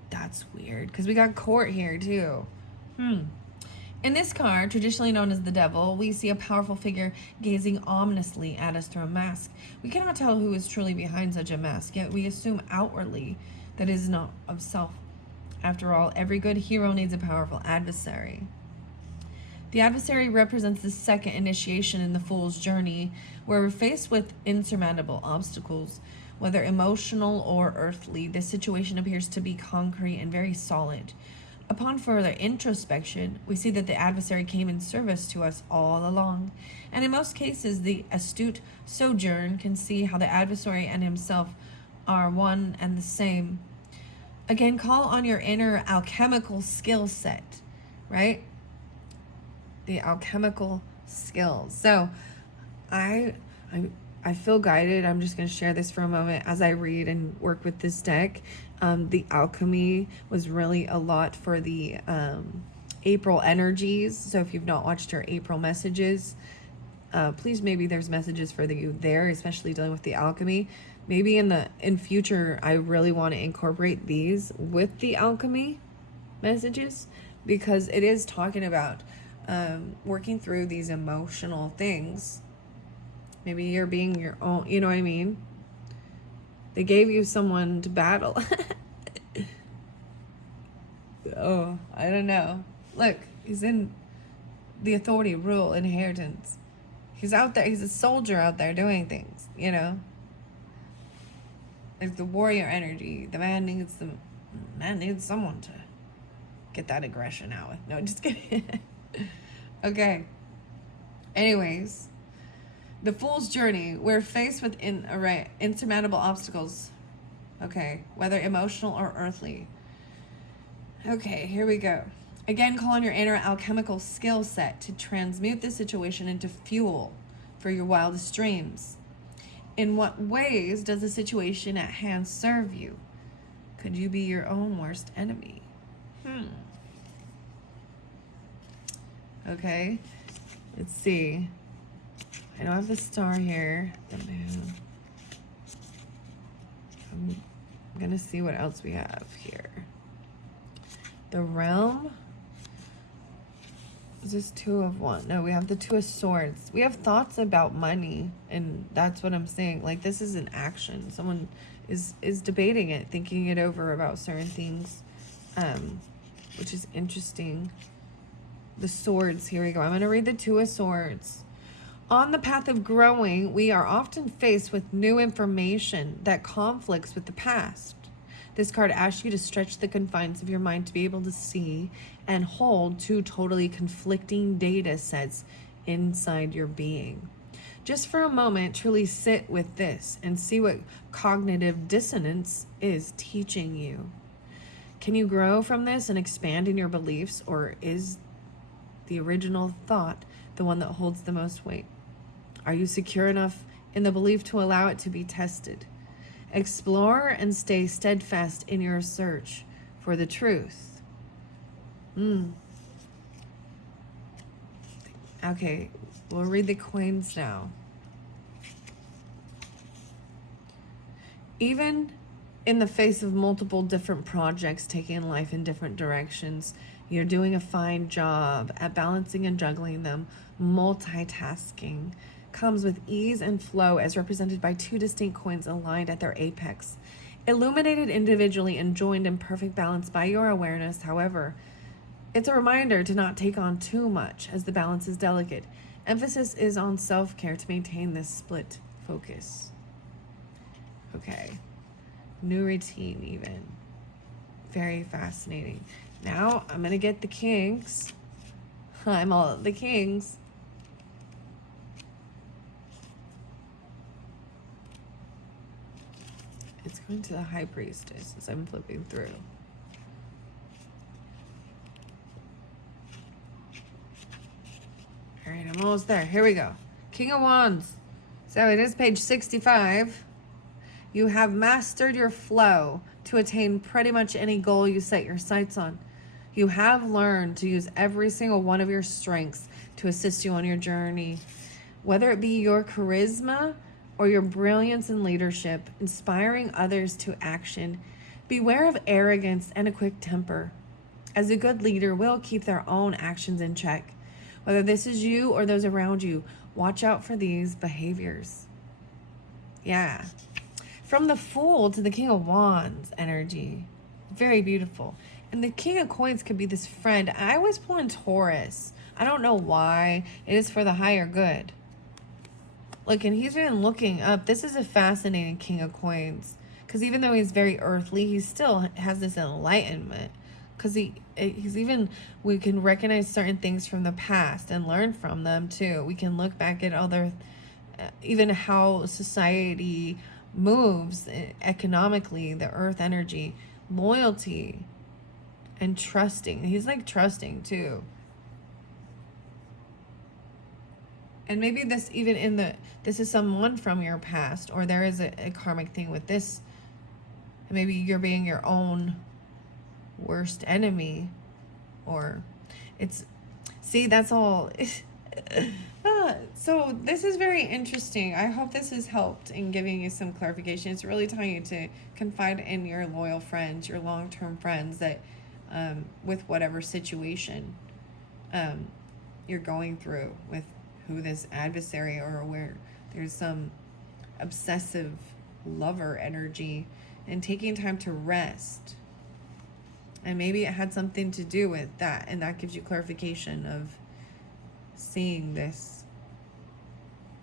That's weird, because we got Court here too. In this card, traditionally known as the Devil, we see a powerful figure gazing ominously at us through a mask. We cannot tell who is truly behind such a mask, yet we assume outwardly that it is not of self. After all, every good hero needs a powerful adversary. The adversary represents the second initiation in the Fool's Journey, where we're faced with insurmountable obstacles. Whether emotional or earthly, this situation appears to be concrete and very solid. Upon further introspection, we see that the adversary came in service to us all along, and in most cases, the astute sojourn can see how the adversary and himself are one and the same. Again, call on your inner alchemical skill set, right? The alchemical skills. So, I feel guided. I'm just going to share this for a moment as I read and work with this deck. The alchemy was really a lot for the April energies. So if you've not watched your April messages, please, maybe there's messages for you there, especially dealing with the alchemy. Maybe in future, I really want to incorporate these with the alchemy messages, because it is talking about working through these emotional things. Maybe you're being your own, you know what I mean? They gave you someone to battle. Oh, I don't know. Look, he's in the authority, rule, inheritance. He's out there. He's a soldier out there doing things, you know? There's the warrior energy. The man needs someone to get that aggression out with. No, just kidding. Okay. Anyways, the Fool's Journey. We're faced with insurmountable obstacles. Okay, whether emotional or earthly. Okay, here we go. Again, call on your inner alchemical skill set to transmute this situation into fuel for your wildest dreams. In what ways does the situation at hand serve you? Could you be your own worst enemy? Okay, let's see. I don't have the star here. The moon. I'm gonna see what else we have here. The realm. Is this Two of Wands? No, we have the Two of Swords. We have thoughts about money, and that's what I'm saying. Like, this is an action. Someone is debating it, thinking it over about certain things, which is interesting. The Swords, here we go. I'm going to read the Two of Swords. On the path of growing, we are often faced with new information that conflicts with the past. This card asks you to stretch the confines of your mind to be able to see and hold two totally conflicting data sets inside your being. Just for a moment, truly sit with this and see what cognitive dissonance is teaching you. Can you grow from this and expand in your beliefs, or is the original thought the one that holds the most weight? Are you secure enough in the belief to allow it to be tested? Explore and stay steadfast in your search for the truth. Okay, we'll read the coins now. Even in the face of multiple different projects taking life in different directions, you're doing a fine job at balancing and juggling them. Multitasking comes with ease and flow, as represented by two distinct coins aligned at their apex, illuminated individually and joined in perfect balance by your awareness. However, it's a reminder to not take on too much, as the balance is delicate. Emphasis is on self-care to maintain this split focus. Okay, new routine even. Very fascinating. Now I'm gonna get the kings. I'm all the kings. It's going to the High Priestess as I'm flipping through. All right, I'm almost there. Here we go. King of Wands. So it is page 65. You have mastered your flow to attain pretty much any goal you set your sights on. You have learned to use every single one of your strengths to assist you on your journey, whether it be your charisma or your brilliance in leadership, inspiring others to action. Beware of arrogance and a quick temper, as a good leader will keep their own actions in check. Whether this is you or those around you, watch out for these behaviors. Yeah. From the Fool to the King of Wands energy. Very beautiful. And the King of Coins could be this friend. I always pull in Taurus. I don't know why. It is for the higher good. Look, and he's been looking up. This is a fascinating King of Coins. Because even though he's very earthly, he still has this enlightenment. Because he's even, we can recognize certain things from the past and learn from them too. We can look back at other, even how society moves economically, the earth energy, loyalty, and trusting. He's like trusting too. And maybe this even this is someone from your past, or there is a karmic thing with this. And maybe you're being your own worst enemy, or see, that's all. So this is very interesting. I hope this has helped in giving you some clarification. It's really telling you to confide in your loyal friends, your long-term friends, that with whatever situation you're going through with who this adversary, or where there's some obsessive lover energy and taking time to rest. And maybe it had something to do with that, and that gives you clarification of seeing this.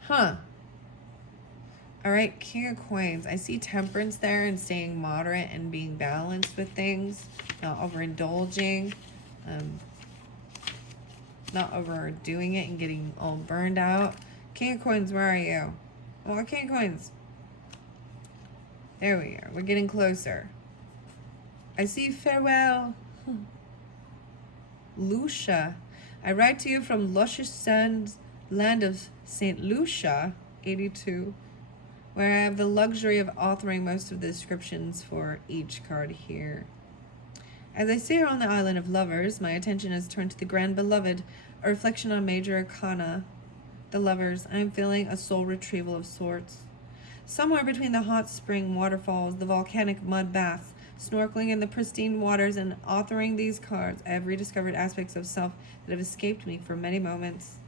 Huh. All right, King of Coins. I see temperance there and staying moderate and being balanced with things, not overindulging, not overdoing it and getting all burned out. King of Coins, where are you? Oh, King of Coins. There we are. We're getting closer. I see farewell. Lucia. I write to you from luscious sands, land of St. Lucia, 82. Where I have the luxury of authoring most of the descriptions for each card here. As I sit here on the island of lovers, my attention is turned to the grand beloved, a reflection on major arcana. The lovers, I am feeling a soul retrieval of sorts. Somewhere between the hot spring waterfalls, the volcanic mud baths, snorkeling in the pristine waters, and authoring these cards, I have rediscovered aspects of self that have escaped me for many moments.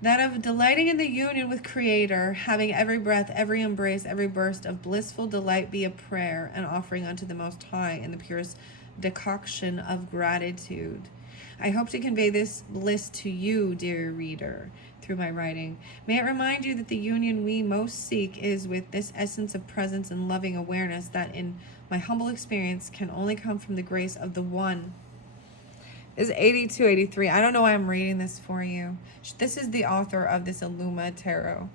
That of delighting in the union with Creator, having every breath, every embrace, every burst of blissful delight be a prayer and offering unto the Most High in the purest decoction of gratitude. I hope to convey this bliss to you, dear reader, through my writing. May it remind you that the union we most seek is with this essence of presence and loving awareness that, in my humble experience, can only come from the grace of the One. Is 82, 83. I don't know why I'm reading this for you. This is the author of this Illuma Tarot.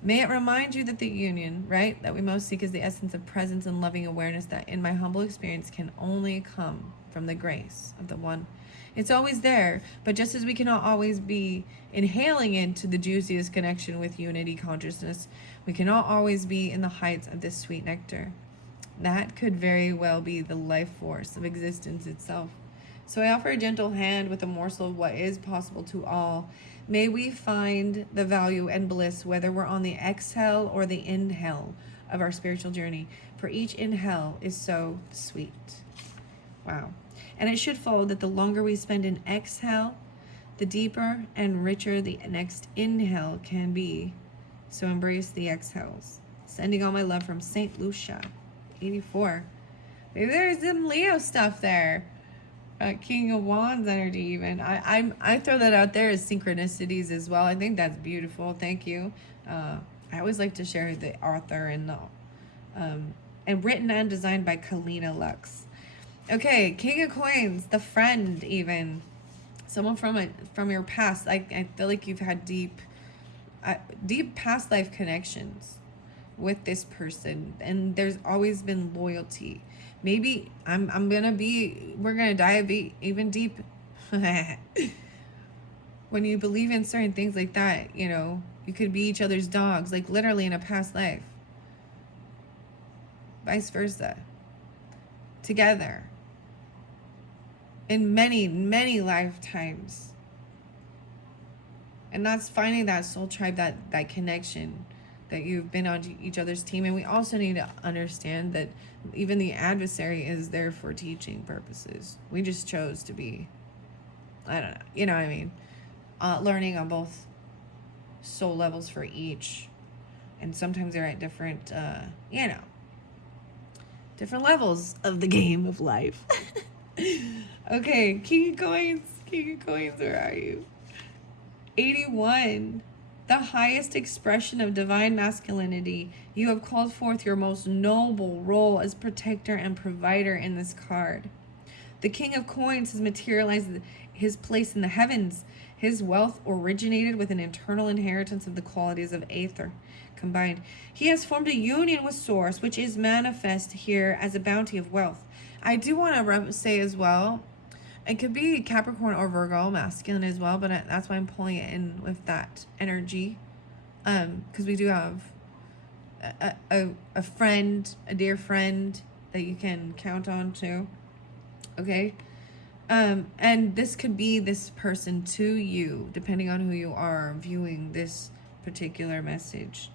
May it remind you that the union, right, that we most seek is the essence of presence and loving awareness that, in my humble experience, can only come from the grace of the One. It's always there, but just as we cannot always be inhaling into the juiciest connection with unity consciousness, we cannot always be in the heights of this sweet nectar. That could very well be the life force of existence itself. So I offer a gentle hand with a morsel of what is possible to all. May we find the value and bliss, whether we're on the exhale or the inhale of our spiritual journey. For each inhale is so sweet. Wow. And it should follow that the longer we spend in exhale, the deeper and richer the next inhale can be. So embrace the exhales. Sending all my love from St. Lucia. 84. Maybe there's some Leo stuff there. King of Wands energy even. I throw that out there as synchronicities as well. I think that's beautiful. Thank you. I always like to share the author and written and designed by Kalina Lux. Okay, King of Coins, the friend even. Someone from your past. I feel like you've had deep past life connections with this person, and there's always been loyalty. Maybe we're gonna dive even deep. When you believe in certain things like that, you could be each other's dogs, like literally in a past life. Vice versa. Together. In many, many lifetimes. And that's finding that soul tribe, that connection, that you've been on each other's team. And we also need to understand that even the adversary is there for teaching purposes. We just chose to be, I don't know, you know what I mean? Learning on both soul levels for each. And sometimes they're at different, different levels of the game of life. Okay, King of Coins, where are you? 81. The highest expression of divine masculinity. You have called forth your most noble role as protector and provider in this card. The King of Coins has materialized his place in the heavens. His wealth originated with an internal inheritance of the qualities of Aether combined. He has formed a union with Source, which is manifest here as a bounty of wealth. I do want to say as well, it could be Capricorn or Virgo, masculine as well, but that's why I'm pulling it in with that energy. Because we do have a friend, a dear friend that you can count on too. Okay? And this could be this person to you, depending on who you are viewing this particular message.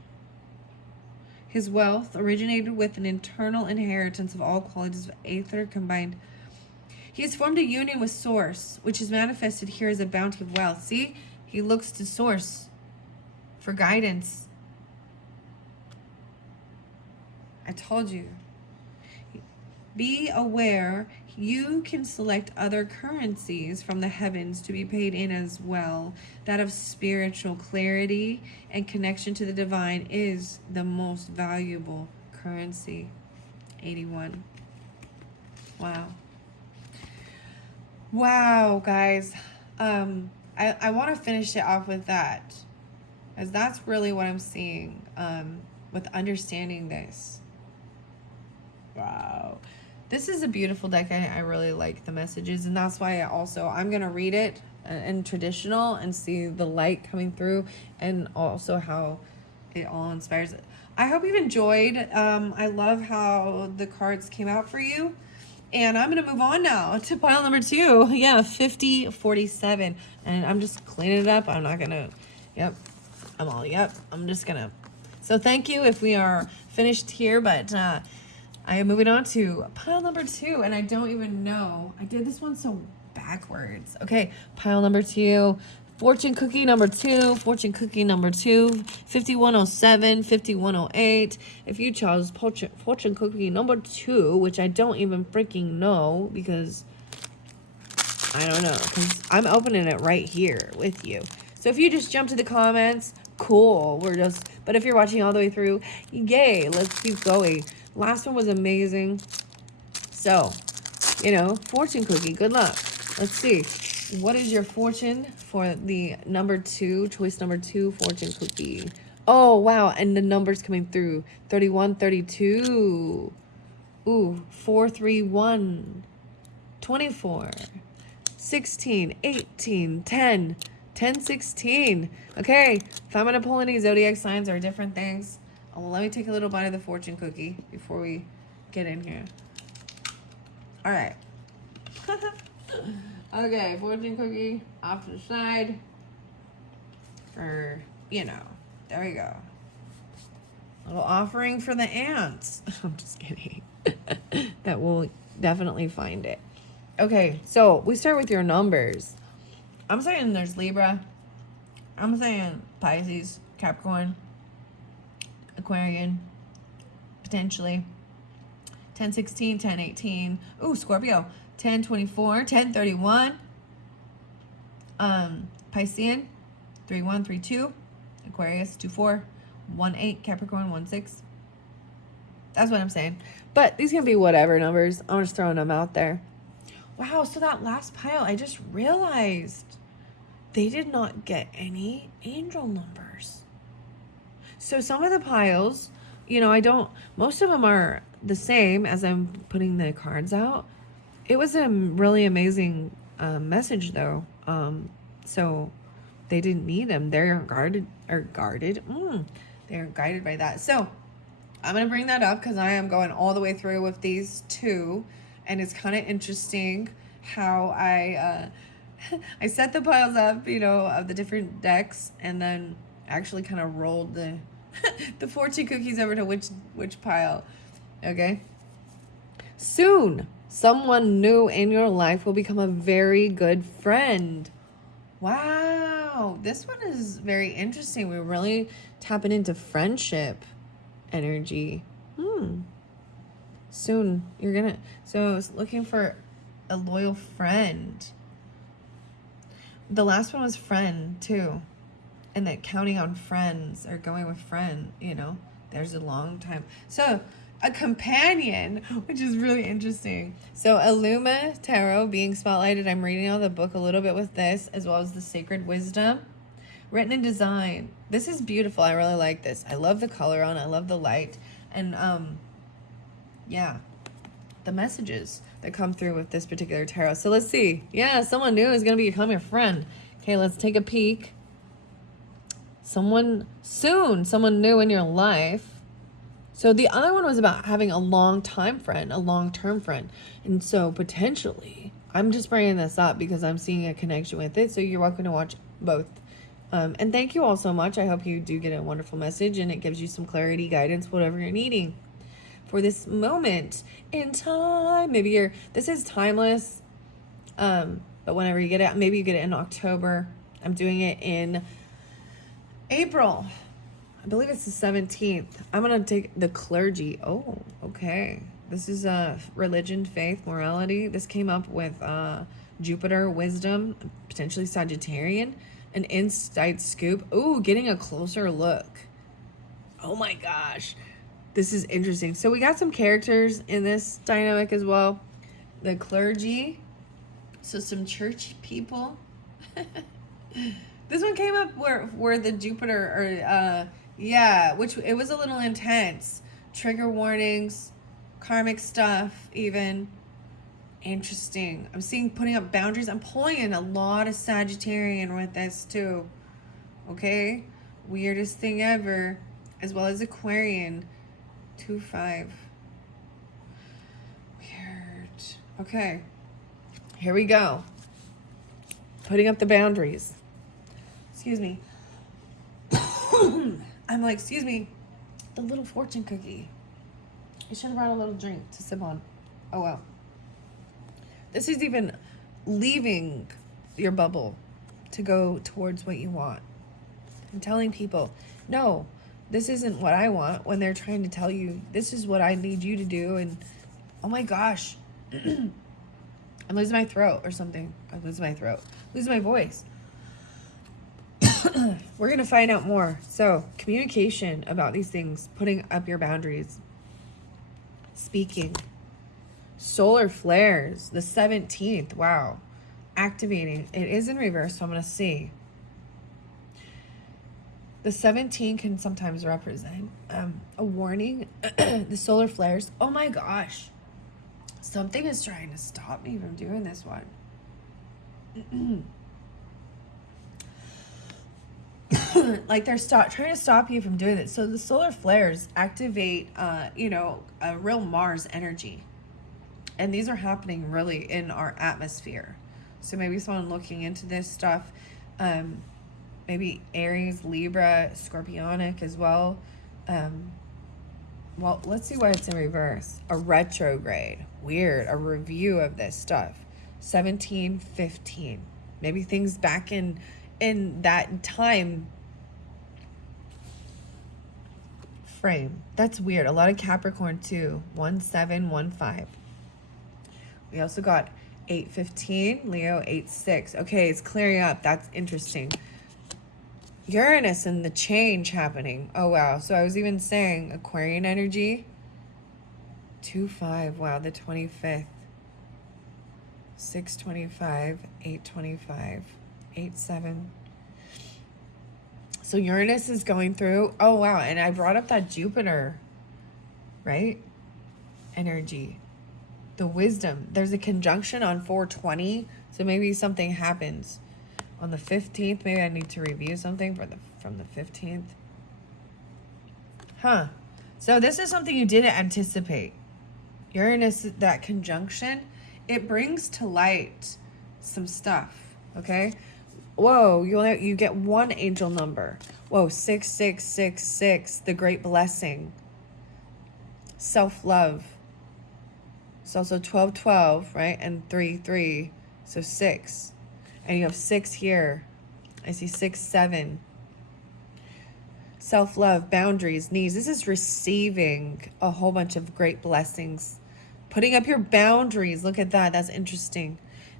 His wealth originated with an internal inheritance of all qualities of Aether combined. He has formed a union with Source, which is manifested here as a bounty of wealth. See? He looks to Source for guidance. I told you. Be aware you can select other currencies from the heavens to be paid in as well. That of spiritual clarity and connection to the divine is the most valuable currency. 81. Wow. Wow, guys. I want to finish it off with that, as that's really what I'm seeing with understanding this. Wow. This is a beautiful deck. I really like the messages, and that's why I'm going to read it in traditional and see the light coming through, and also how it all inspires it. I hope you've enjoyed. I love how the cards came out for you. And I'm going to move on now to pile number 2. Yeah, 5047. And I'm just cleaning it up. I'm not going to, I'm just going to. So thank you if we are finished here. But I am moving on to pile number 2. And I don't even know. I did this one so backwards. Okay, pile number 2. Fortune cookie number 2, fortune cookie number 2, 5107, 5108. If you chose fortune cookie number 2, which I don't even freaking know because I don't know, because I'm opening it right here with you. So if you just jump to the comments, cool. But if you're watching all the way through, yay, let's keep going. Last one was amazing. So, fortune cookie, good luck. Let's see. What is your fortune for the number 2, choice number 2, fortune cookie? Oh, wow. And the numbers coming through. 31, 32. Ooh, 431. 24. 16, 18, 10. 10, 16. Okay. If I'm going to pull any zodiac signs or different things, let me take a little bite of the fortune cookie before we get in here. All right. Okay, fortune cookie off to the side. There we go. A little offering for the ants. I'm just kidding. That will definitely find it. Okay, so we start with your numbers. I'm saying there's Libra. I'm saying Pisces, Capricorn, Aquarian, potentially. 1016, 1018. Ooh, Scorpio. 1024, 1031. Piscean, 3132. Aquarius, 24. 18, Capricorn, 16. That's what I'm saying. But these can be whatever numbers. I'm just throwing them out there. Wow, so that last pile, I just realized they did not get any angel numbers. So some of the piles, most of them are the same as I'm putting the cards out. It was a really amazing message, though. So they didn't need them. They're guarded. They're guided by that. So I'm going to bring that up because I am going all the way through with these 2. And it's kind of interesting how I set the piles up, of the different decks, and then actually kind of rolled the the fortune cookies over to which pile. Okay. Soon, someone new in your life will become a very good friend. Wow, this one is very interesting. We're really tapping into friendship energy. Soon, so looking for a loyal friend. The last one was friend, too. And that counting on friends or going with friend, there's a long time. So, a companion, which is really interesting. So, Illuma Tarot being spotlighted. I'm reading out the book a little bit with this, as well as the Sacred Wisdom. Written in design. This is beautiful. I really like this. I love the color on it. I love the light. And, the messages that come through with this particular tarot. So, let's see. Yeah, someone new is going to become your friend. Okay, let's take a peek. Someone new in your life. So the other one was about having a long-term friend. And so potentially, I'm just bringing this up because I'm seeing a connection with it. So you're welcome to watch both. And thank you all so much. I hope you do get a wonderful message and it gives you some clarity, guidance, whatever you're needing for this moment in time. This is timeless. But whenever you get it, maybe you get it in October. I'm doing it in April. I believe it's the 17th. I'm going to take the clergy. Oh, okay. This is religion, faith, morality. This came up with Jupiter, wisdom, potentially Sagittarian, an inside scoop. Ooh, getting a closer look. Oh my gosh. This is interesting. So we got some characters in this dynamic as well. The clergy. So some church people. This one came up where the Jupiter, or yeah, which it was a little intense. Trigger warnings, karmic stuff, even. Interesting. I'm seeing putting up boundaries. I'm pulling in a lot of Sagittarian with this too. Okay? Weirdest thing ever. As well as Aquarian. 2-5. Weird. Okay. Here we go. Putting up the boundaries. Excuse me. I'm like, excuse me. The little fortune cookie. I should have brought a little drink to sip on. Oh, well. This is even leaving your bubble to go towards what you want. And telling people, no, this isn't what I want, when they're trying to tell you, this is what I need you to do. And, oh my gosh. I'm losing my throat or something. I'm losing my throat. Losing my voice. We're going to find out more. So, communication about these things, putting up your boundaries, speaking, solar flares, the 17th. Wow. Activating. It is in reverse, so I'm going to see. The 17 can sometimes represent a warning. The solar flares. Oh my gosh. Something is trying to stop me from doing this one. Like they're trying to stop you from doing it. So the solar flares activate, a real Mars energy. And these are happening really in our atmosphere. So maybe someone looking into this stuff, maybe Aries, Libra, Scorpionic as well. Well, let's see why it's in reverse. A retrograde. Weird. A review of this stuff. 17-15. Maybe things back in that time frame. That's weird. A lot of Capricorn too. 1-7-1-5. We also got 8-15. Leo 8-6. Okay, it's clearing up. That's interesting. Uranus and the change happening. Oh, wow. So I was even saying Aquarian energy. 2-5. Wow, the 25th. 6-25. 8-25. 8-7. So Uranus is going through. Oh, wow. And I brought up that Jupiter, right? Energy. The wisdom. There's a conjunction on 4-20. So maybe something happens. On the 15th, maybe I need to review something from the 15th. Huh. So this is something you didn't anticipate. Uranus, that conjunction, it brings to light some stuff, okay? Whoa, you get one angel number. Whoa, 6666, the great blessing. Self-love. It's also 1212, right? And 33, so 6. And you have 6 here. I see 6, 7. Self-love, boundaries, needs. This is receiving a whole bunch of great blessings. Putting up your boundaries. Look at that. That's interesting.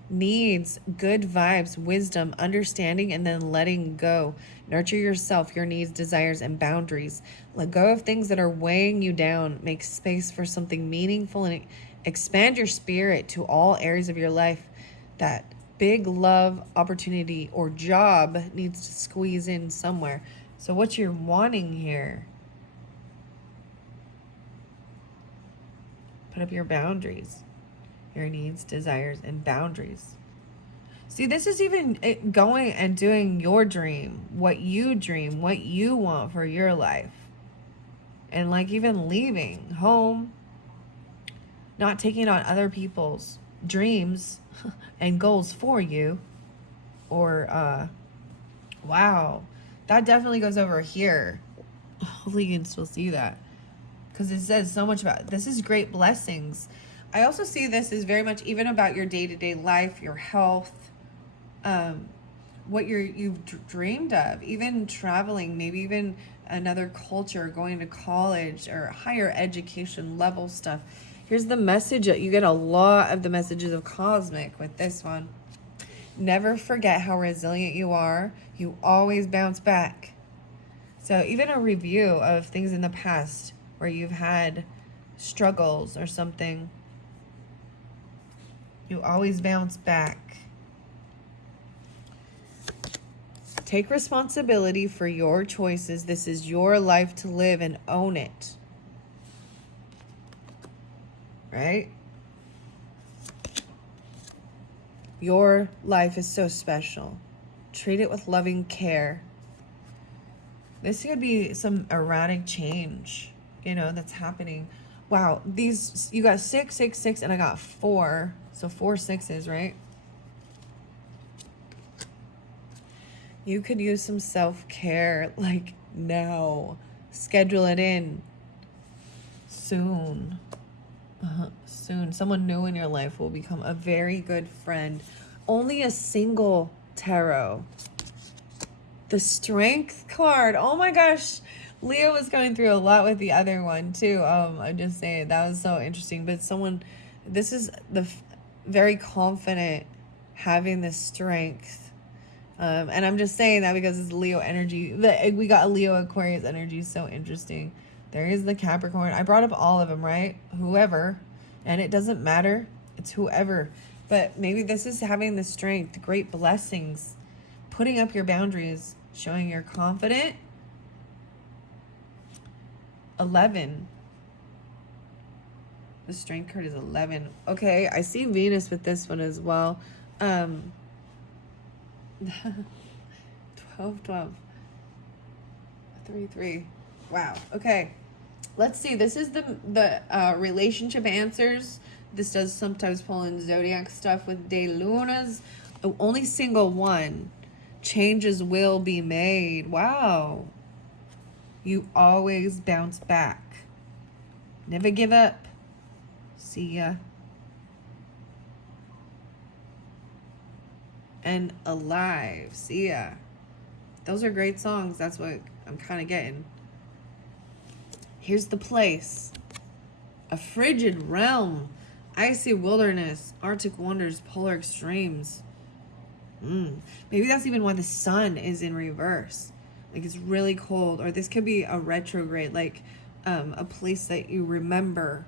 Needs, good vibes, wisdom, understanding, and then letting go. Nurture yourself, your needs, desires, and boundaries. Let go of things that are weighing you down. Make space for something meaningful and expand your spirit to all areas of your life that big love, opportunity, or job needs to squeeze in somewhere. So what you're wanting here, put up your boundaries, your needs, desires, and boundaries. See, this is even going and doing your dream, what you want for your life. And like even leaving home, not taking on other people's dreams and goals for you. Or, wow, that definitely goes over here. Hopefully you can still see that, because it says so much about it. This is great blessings. I also see this as very much even about your day-to-day life, your health, what you've dreamed of, even traveling, maybe even another culture, going to college or higher education level stuff. Here's the message. You get a lot of the messages of cosmic with this one. Never forget how resilient you are. You always bounce back. So even a review of things in the past where you've had struggles or something, you always bounce back. Take responsibility for your choices. This is your life to live, and own it. Right? Your life is so special. Treat it with loving care. This could be some erratic change, that's happening. Wow, you got 6, 6, 6, and I got 4. So 4 6s, right? You could use some self-care, like now. Schedule it in. Soon. Soon. Someone new in your life will become a very good friend. Only a single tarot. The Strength card. Oh my gosh. Leo was going through a lot with the other one too. I'm just saying that was so interesting. But this is the very confident, having the strength. And I'm just saying that because it's Leo energy. We got a Leo Aquarius energy. So interesting. There is the Capricorn. I brought up all of them, right? Whoever. And it doesn't matter. It's whoever. But maybe this is having the strength, great blessings, putting up your boundaries, showing you're confident. 11. The strength card is 11. Okay, I see Venus with this one as well. 12, 12. 3, 3. Wow. Okay. Let's see. This is the relationship answers. This does sometimes pull in zodiac stuff with De Lunas. Only single one. Changes will be made. Wow. You always bounce back. Never give up. See ya. And Alive. See ya. Those are great songs. That's what I'm kind of getting. Here's the place. A frigid realm. Icy wilderness. Arctic wonders. Polar extremes. Maybe that's even why the sun is in reverse. Like it's really cold. Or this could be a retrograde. Like a place that you remember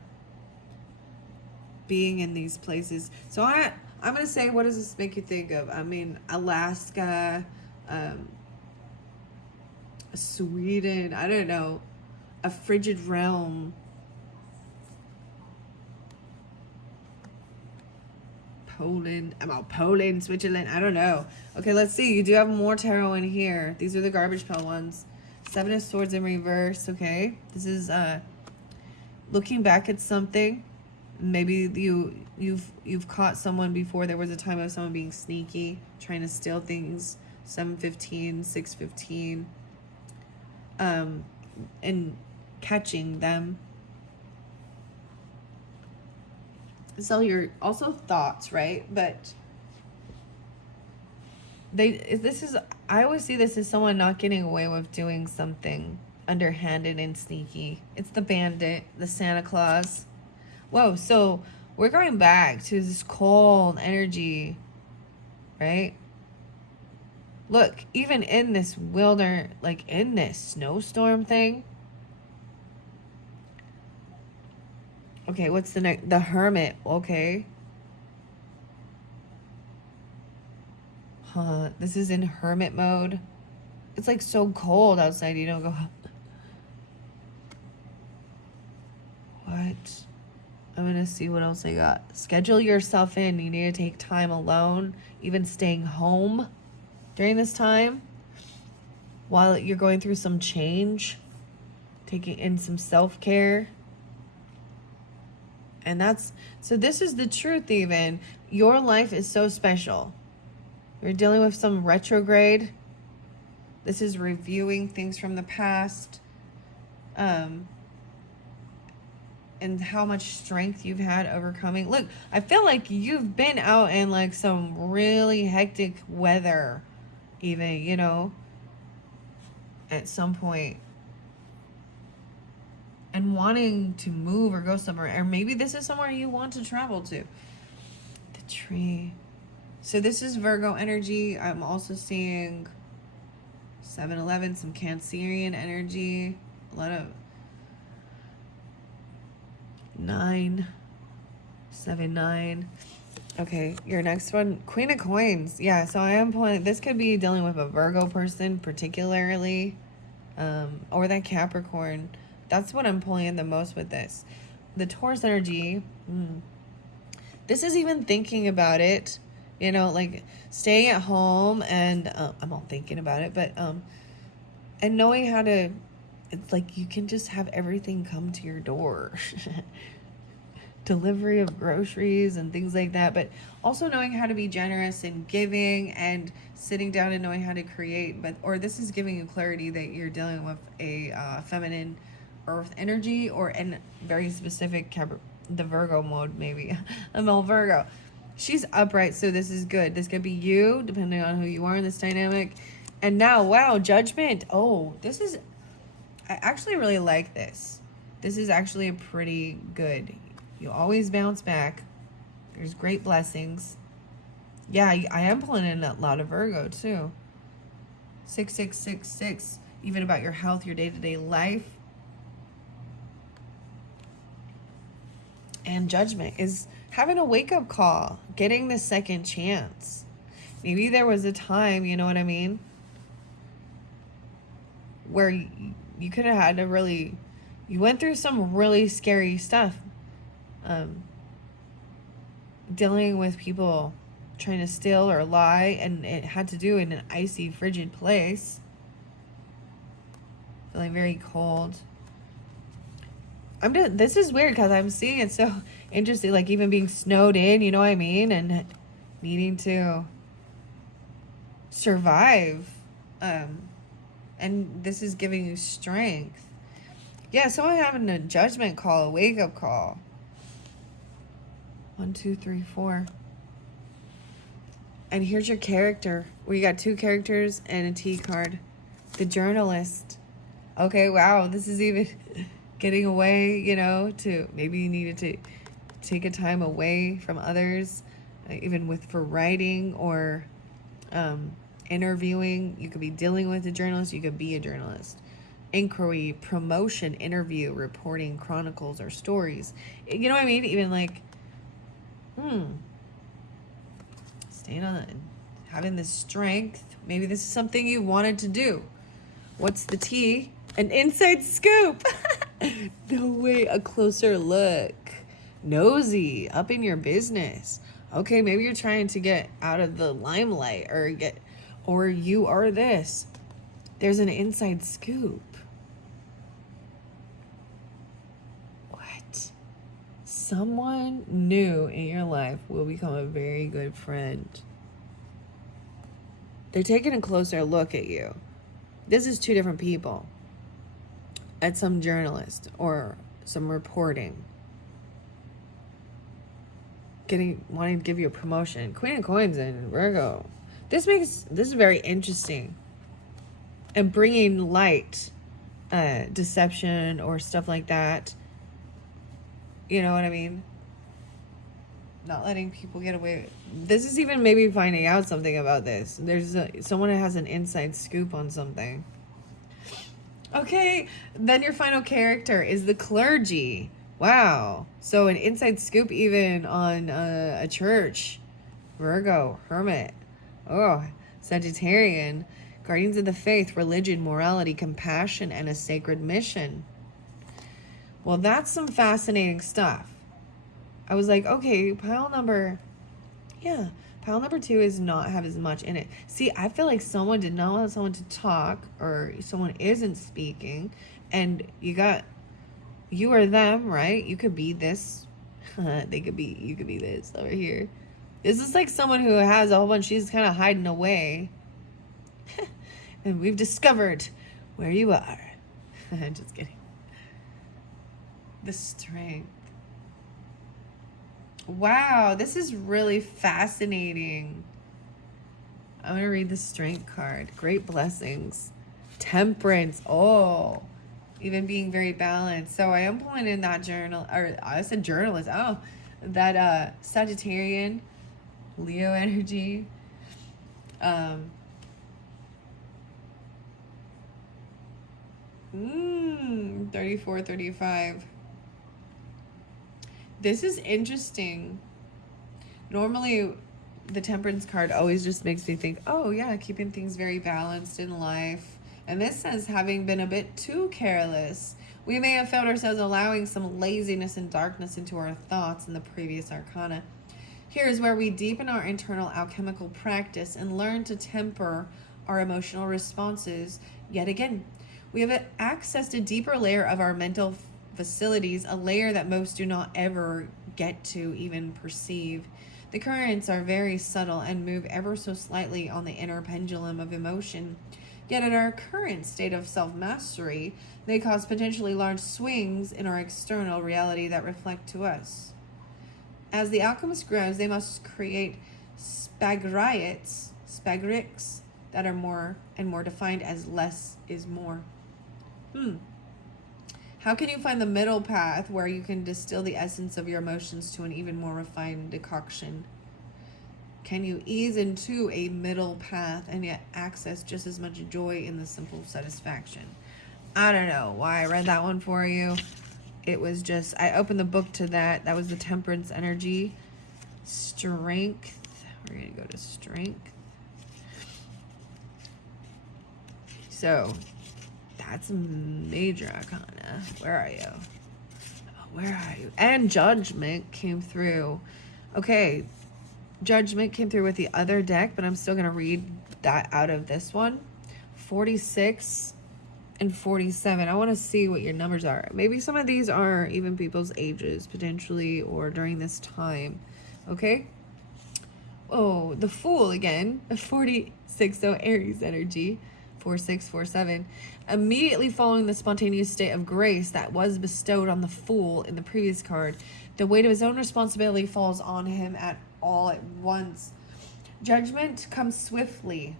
being in these places. So I'm going to say, what does this make you think of? I mean, Alaska, Sweden, I don't know, a frigid realm. Poland, Switzerland, I don't know. Okay, let's see. You do have more tarot in here. These are the garbage pail ones. 7 of Swords in reverse, okay? This is looking back at something. Maybe you've caught someone before. There was a time of someone being sneaky, trying to steal things. 7-15, 6-15. And catching them. So your also thoughts, right? But I always see this as someone not getting away with doing something underhanded and sneaky. It's the bandit, the Santa Claus. Whoa, so we're going back to this cold energy, right? Look, even in this in this snowstorm thing. Okay, what's the next? The Hermit, okay. This is in hermit mode. It's like so cold outside, you don't go. What? I'm gonna see what else I got. Schedule yourself in. You need to take time alone, even staying home during this time while you're going through some change, taking in some self-care. And so this is the truth even. Your life is so special. You're dealing with some retrograde. This is reviewing things from the past. And how much strength you've had overcoming. Look, I feel like you've been out in like some really hectic weather even, at some point, and wanting to move or go somewhere, or maybe this is somewhere you want to travel to. The tree. So this is Virgo energy. I'm also seeing 7-11, some Cancerian energy, a lot of 9-7-9. Okay, your next one, Queen of Coins. Yeah, so I am pulling. This could be dealing with a Virgo person, particularly, or that Capricorn. That's what I'm pulling in the most with this. The Taurus energy. This is even thinking about it. Like staying at home, and I'm all thinking about it, but and knowing how to. It's like you can just have everything come to your door. Delivery of groceries and things like that, but also knowing how to be generous and giving, and sitting down and knowing how to create. Or this is giving you clarity that you're dealing with a feminine earth energy, or in very specific the Virgo mode, maybe. I'm all Virgo. She's upright, so this is good. This could be you, depending on who you are in this dynamic. And now, wow, Judgment. Oh, I actually really like this. This is actually a pretty good. You always bounce back. There's great blessings. Yeah, I am pulling in a lot of Virgo too. 6666, even about your health, your day-to-day life. And Judgment is having a wake-up call, getting the second chance. Maybe there was a time, you know what I mean, where you could have had you went through some really scary stuff. Dealing with people trying to steal or lie, and it had to do in an icy, frigid place. Feeling very cold. This is weird because I'm seeing it so interesting, like even being snowed in, you know what I mean? And needing to survive. And this is giving you strength. Yeah, someone having a judgment call, a wake-up call. 1, 2, 3, 4. And here's your character. We got 2 characters and a T card. The journalist. Okay, wow. This is even getting away, to maybe you needed to take a time away from others, even for writing or interviewing. You could be dealing with a journalist. You could be a journalist. Inquiry, promotion, interview, reporting, chronicles, or stories. You know what I mean? Even like, staying on it, having this strength. Maybe this is something you wanted to do. What's the T? An inside scoop. No way. A closer look. Nosy. Up in your business. Okay, maybe you're trying to get out of the limelight, or you are this. There's an inside scoop. What? Someone new in your life will become a very good friend. They're taking a closer look at you. This is 2 different people. At some journalist or some reporting. Wanting to give you a promotion. Queen of Coins and Virgo. This is very interesting. And bringing light, deception or stuff like that. You know what I mean? Not letting people get away. This is even maybe finding out something about this. There's someone that has an inside scoop on something. Okay, then your final character is the clergy. Wow. So an inside scoop even on a church. Virgo, hermit. Oh, Sagittarian. Guardians of the faith, religion, morality, compassion, and a sacred mission. Well, that's some fascinating stuff. I was like, okay, pile number 2 is not have as much in it. See, I feel like someone did not want someone to talk, or someone isn't speaking, and you or them, right? You could be this. You could be this over here. This is like someone who has a whole bunch, she's kind of hiding away. And we've discovered where you are. Just kidding. The strength. Wow, this is really fascinating. I'm going to read the Strength card. Great blessings. Temperance. Oh, even being very balanced. So I am pulling in that journal, or I said journalist. Oh, that Sagittarian, Leo energy. 34, 35. This is interesting. Normally, the Temperance card always just makes me think, oh yeah, keeping things very balanced in life. And this says having been a bit too careless, we may have felt ourselves allowing some laziness and darkness into our thoughts in the previous arcana. Here is where we deepen our internal alchemical practice and learn to temper our emotional responses yet again. We have accessed a deeper layer of our mental facilities, a layer that most do not ever get to even perceive. The currents are very subtle and move ever so slightly on the inner pendulum of emotion. Yet at our current state of self-mastery, they cause potentially large swings in our external reality that reflect to us. As the alchemist grows, they must create spagyrics that are more and more defined as less is more. How can you find the middle path where you can distill the essence of your emotions to an even more refined decoction? Can you ease into a middle path and yet access just as much joy in the simple satisfaction? I don't know why I read that one for you. It was just, I opened the book to that. That was the Temperance energy. Strength. We're going to go to Strength. So, that's major arcana. Where are you? Where are you? And Judgment came through. Okay. Judgment came through with the other deck, but I'm still going to read that out of this one. 46 and 47. I want to see what your numbers are. Maybe some of these are even people's ages, potentially, or during this time. Okay? Oh, the Fool again. 46, so Aries energy. 4647. Immediately following the spontaneous state of grace that was bestowed on the Fool in the previous card, the weight of his own responsibility falls on him all at once. Judgment comes swiftly,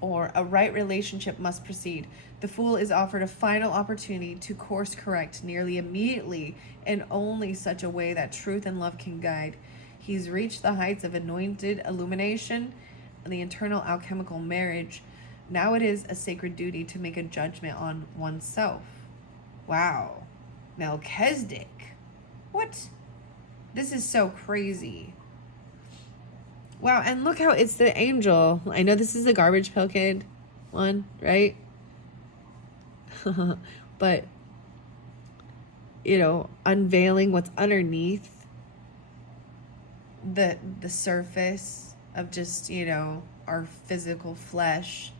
or a right relationship must proceed. The Fool is offered a final opportunity to course correct nearly immediately, in only such a way that truth and love can guide. He's reached the heights of anointed illumination and the internal alchemical marriage. Now it is a sacred duty to make a judgment on oneself. Wow. Melchizedek. What? This is so crazy. Wow, and look how it's the angel. I know this is a Garbage Pail Kid one, right? But, unveiling what's underneath the surface of just, our physical flesh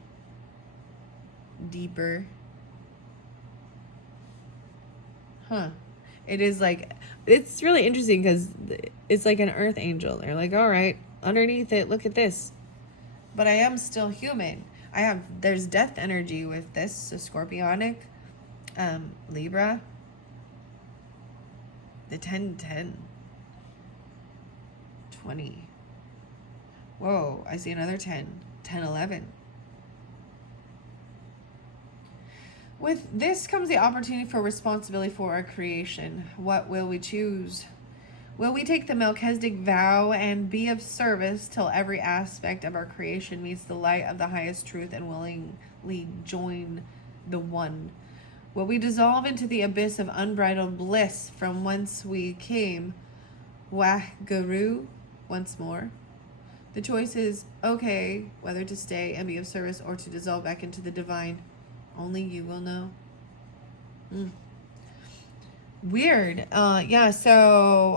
deeper. It is like, it's really interesting because it's like an earth angel. They're like, all right, underneath it, look at this. But I am still human. There's death energy with this, so Scorpionic, Libra, the 10-10, 20. Whoa, I see another 10, 10-11. With this comes the opportunity for responsibility for our creation. What will we choose? Will we take the Melchizedek vow and be of service till every aspect of our creation meets the light of the highest truth and willingly join the one? Will we dissolve into the abyss of unbridled bliss from whence we came? Wahguru once more. The choice is, okay, whether to stay and be of service or to dissolve back into the divine. Only you will know. Weird. Yeah, so,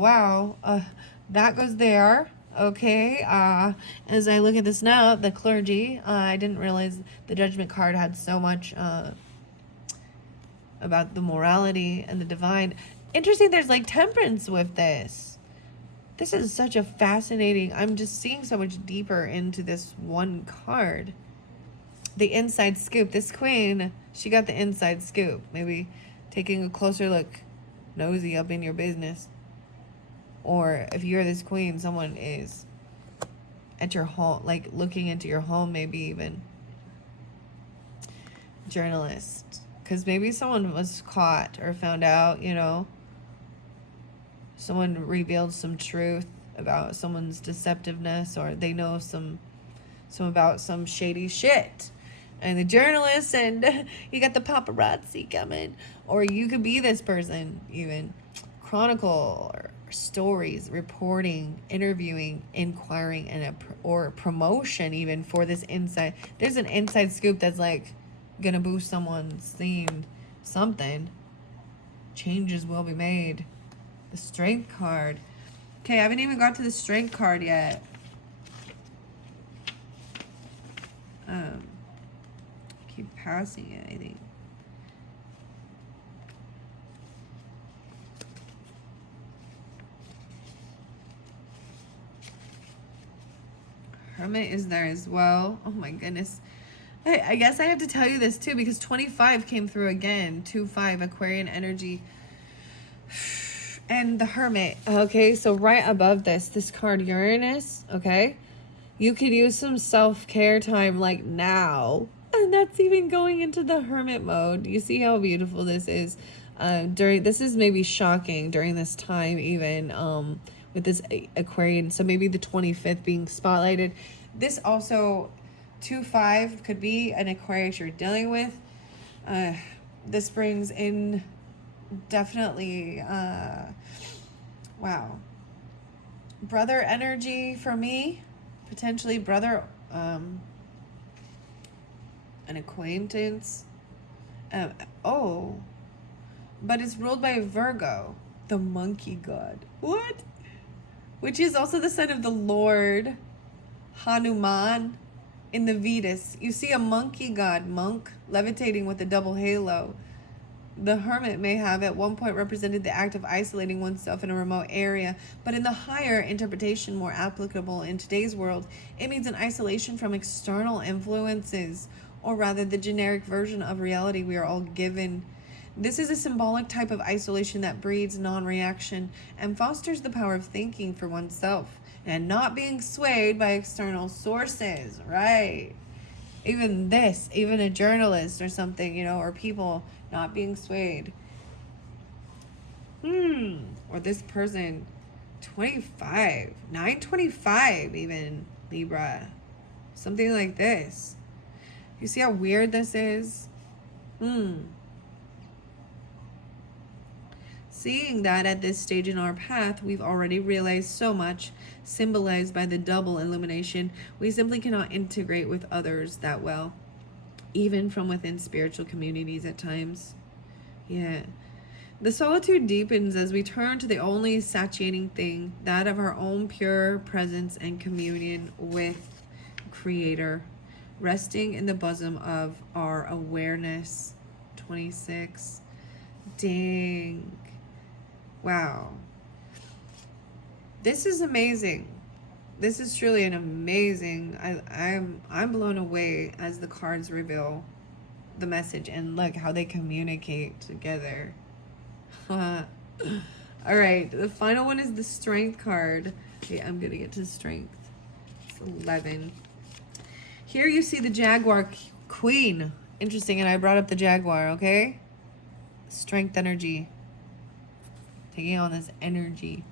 wow. That goes there. Okay. As I look at this now, the clergy, I didn't realize the Judgment card had so much about the morality and the divine. Interesting, there's like temperance with this. This is such a fascinating, I'm just seeing so much deeper into this one card. The inside scoop. This queen, she got the inside scoop. Maybe taking a closer look, nosy up in your business. Or if you're this queen, someone is. at your home, like looking into your home, maybe even. Journalist, because maybe someone was caught or found out, you know, someone revealed some truth about someone's deceptiveness, or they know some about some shady shit, and the journalist, and you got the paparazzi coming, or you could be this person, even chronicle or stories, reporting, interviewing, inquiring, and or promotion even for this inside. There's an inside scoop that's like gonna boost someone's theme, something. Changes will be made. The strength card. Okay, I haven't even got to the strength card yet. Keep passing it, I think. Hermit is there as well. Oh my goodness. I guess I have to tell you this too, because 25 came through again. 2-5 Aquarian energy. And the Hermit. Okay, so right above this card Uranus, okay? You could use some self-care time like now. And that's even going into the Hermit mode. You see how beautiful this is? This is maybe shocking during this time even, with this Aquarian. So maybe the 25th being spotlighted. This also, 2-5 could be an Aquarius you're dealing with. This brings in definitely, wow. Brother energy for me. Potentially brother, an acquaintance. But it's ruled by Virgo, the monkey god. What? Which is also the son of the Lord Hanuman in the Vedas. You see a monkey god, monk, levitating with a double halo. The hermit may have at one point represented the act of isolating oneself in a remote area, but in the higher interpretation more applicable in today's world, it means an isolation from external influences, or rather the generic version of reality we are all given. This is a symbolic type of isolation that breeds non-reaction and fosters the power of thinking for oneself and not being swayed by external sources, right? Even a journalist or something, you know, or people not being swayed. Or this person, 25, 925 even, Libra. Something like this. You see how weird this is? Seeing that at this stage in our path, we've already realized so much, symbolized by the double illumination, we simply cannot integrate with others that well, even from within spiritual communities at times. Yeah. The solitude deepens as we turn to the only satiating thing, that of our own pure presence and communion with Creator, resting in the bosom of our awareness. 26. Dang. Wow. This is amazing. This is truly an amazing. I'm blown away as the cards reveal the message and look how they communicate together. All right, the final one is the Strength card. Okay, I'm gonna get to Strength. It's 11. Here you see the Jaguar Queen. Interesting, and I brought up the Jaguar. Okay, Strength energy. Taking on this energy,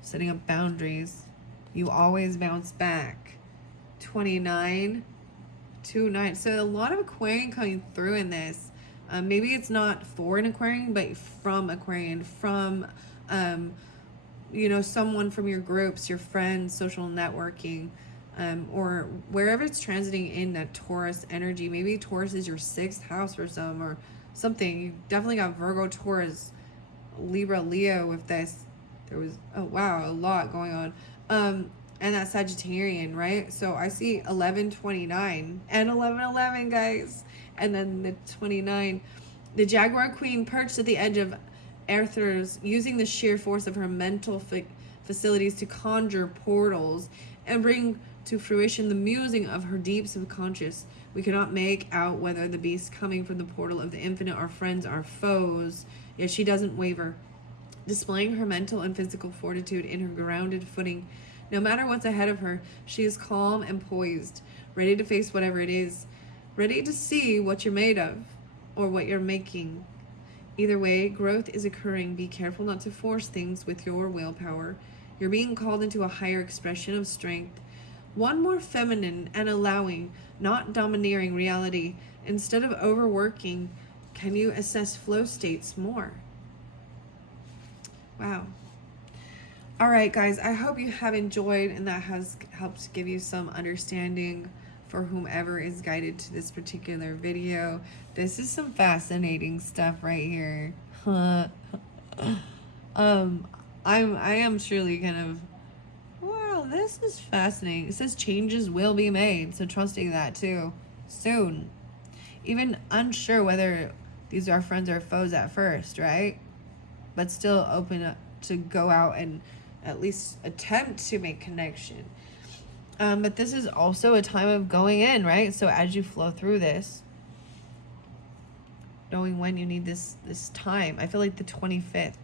setting up boundaries. You always bounce back. 29, 2-9. So a lot of Aquarian coming through in this. Maybe it's not for an Aquarian, but from Aquarian, from someone from your groups, your friends, social networking, or wherever it's transiting in that Taurus energy. Maybe Taurus is your 6th house or something. You definitely got Virgo, Taurus, Libra, Leo with this. There was a lot going on. And that Sagittarian, right? So I see 1129 and 1111, guys. And then the 29. The Jaguar Queen perched at the edge of Aethers, using the sheer force of her mental facilities to conjure portals and bring to fruition the musing of her deep subconscious. We cannot make out whether the beasts coming from the portal of the infinite are friends or foes. Yet she doesn't waver, displaying her mental and physical fortitude in her grounded footing No matter what's ahead of her, she is calm and poised, ready to face whatever it is, ready to see what you're made of or what you're making. Either way, growth is occurring. Be careful not to force things with your willpower. You're being called into a higher expression of strength, one more feminine and allowing, not domineering reality. Instead of overworking, can you assess flow states more? Wow. All right, guys, I hope you have enjoyed and that has helped give you some understanding for whomever is guided to this particular video. This is some fascinating stuff right here. I am truly kind of, wow, this is fascinating. It says changes will be made, so trusting that too. Soon. Even unsure whether these are friends or foes at first, right? But still open up to go out and at least attempt to make connection. But this is also a time of going in, right? So as you flow through this, knowing when you need this time. I feel like the 25th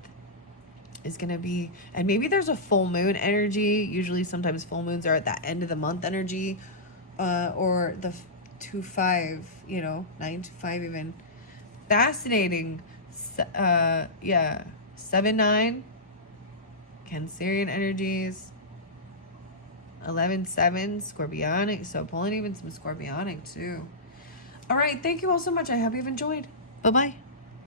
is going to be, and maybe there's a full moon energy. Usually sometimes full moons are at that end of the month energy, or the 2-5, 9-5 even. Fascinating. Yeah. 7-9, Cancerian energies. 11-7, Scorpionic. So pulling even some Scorpionic too. All right. Thank you all so much. I hope you've enjoyed. Bye-bye.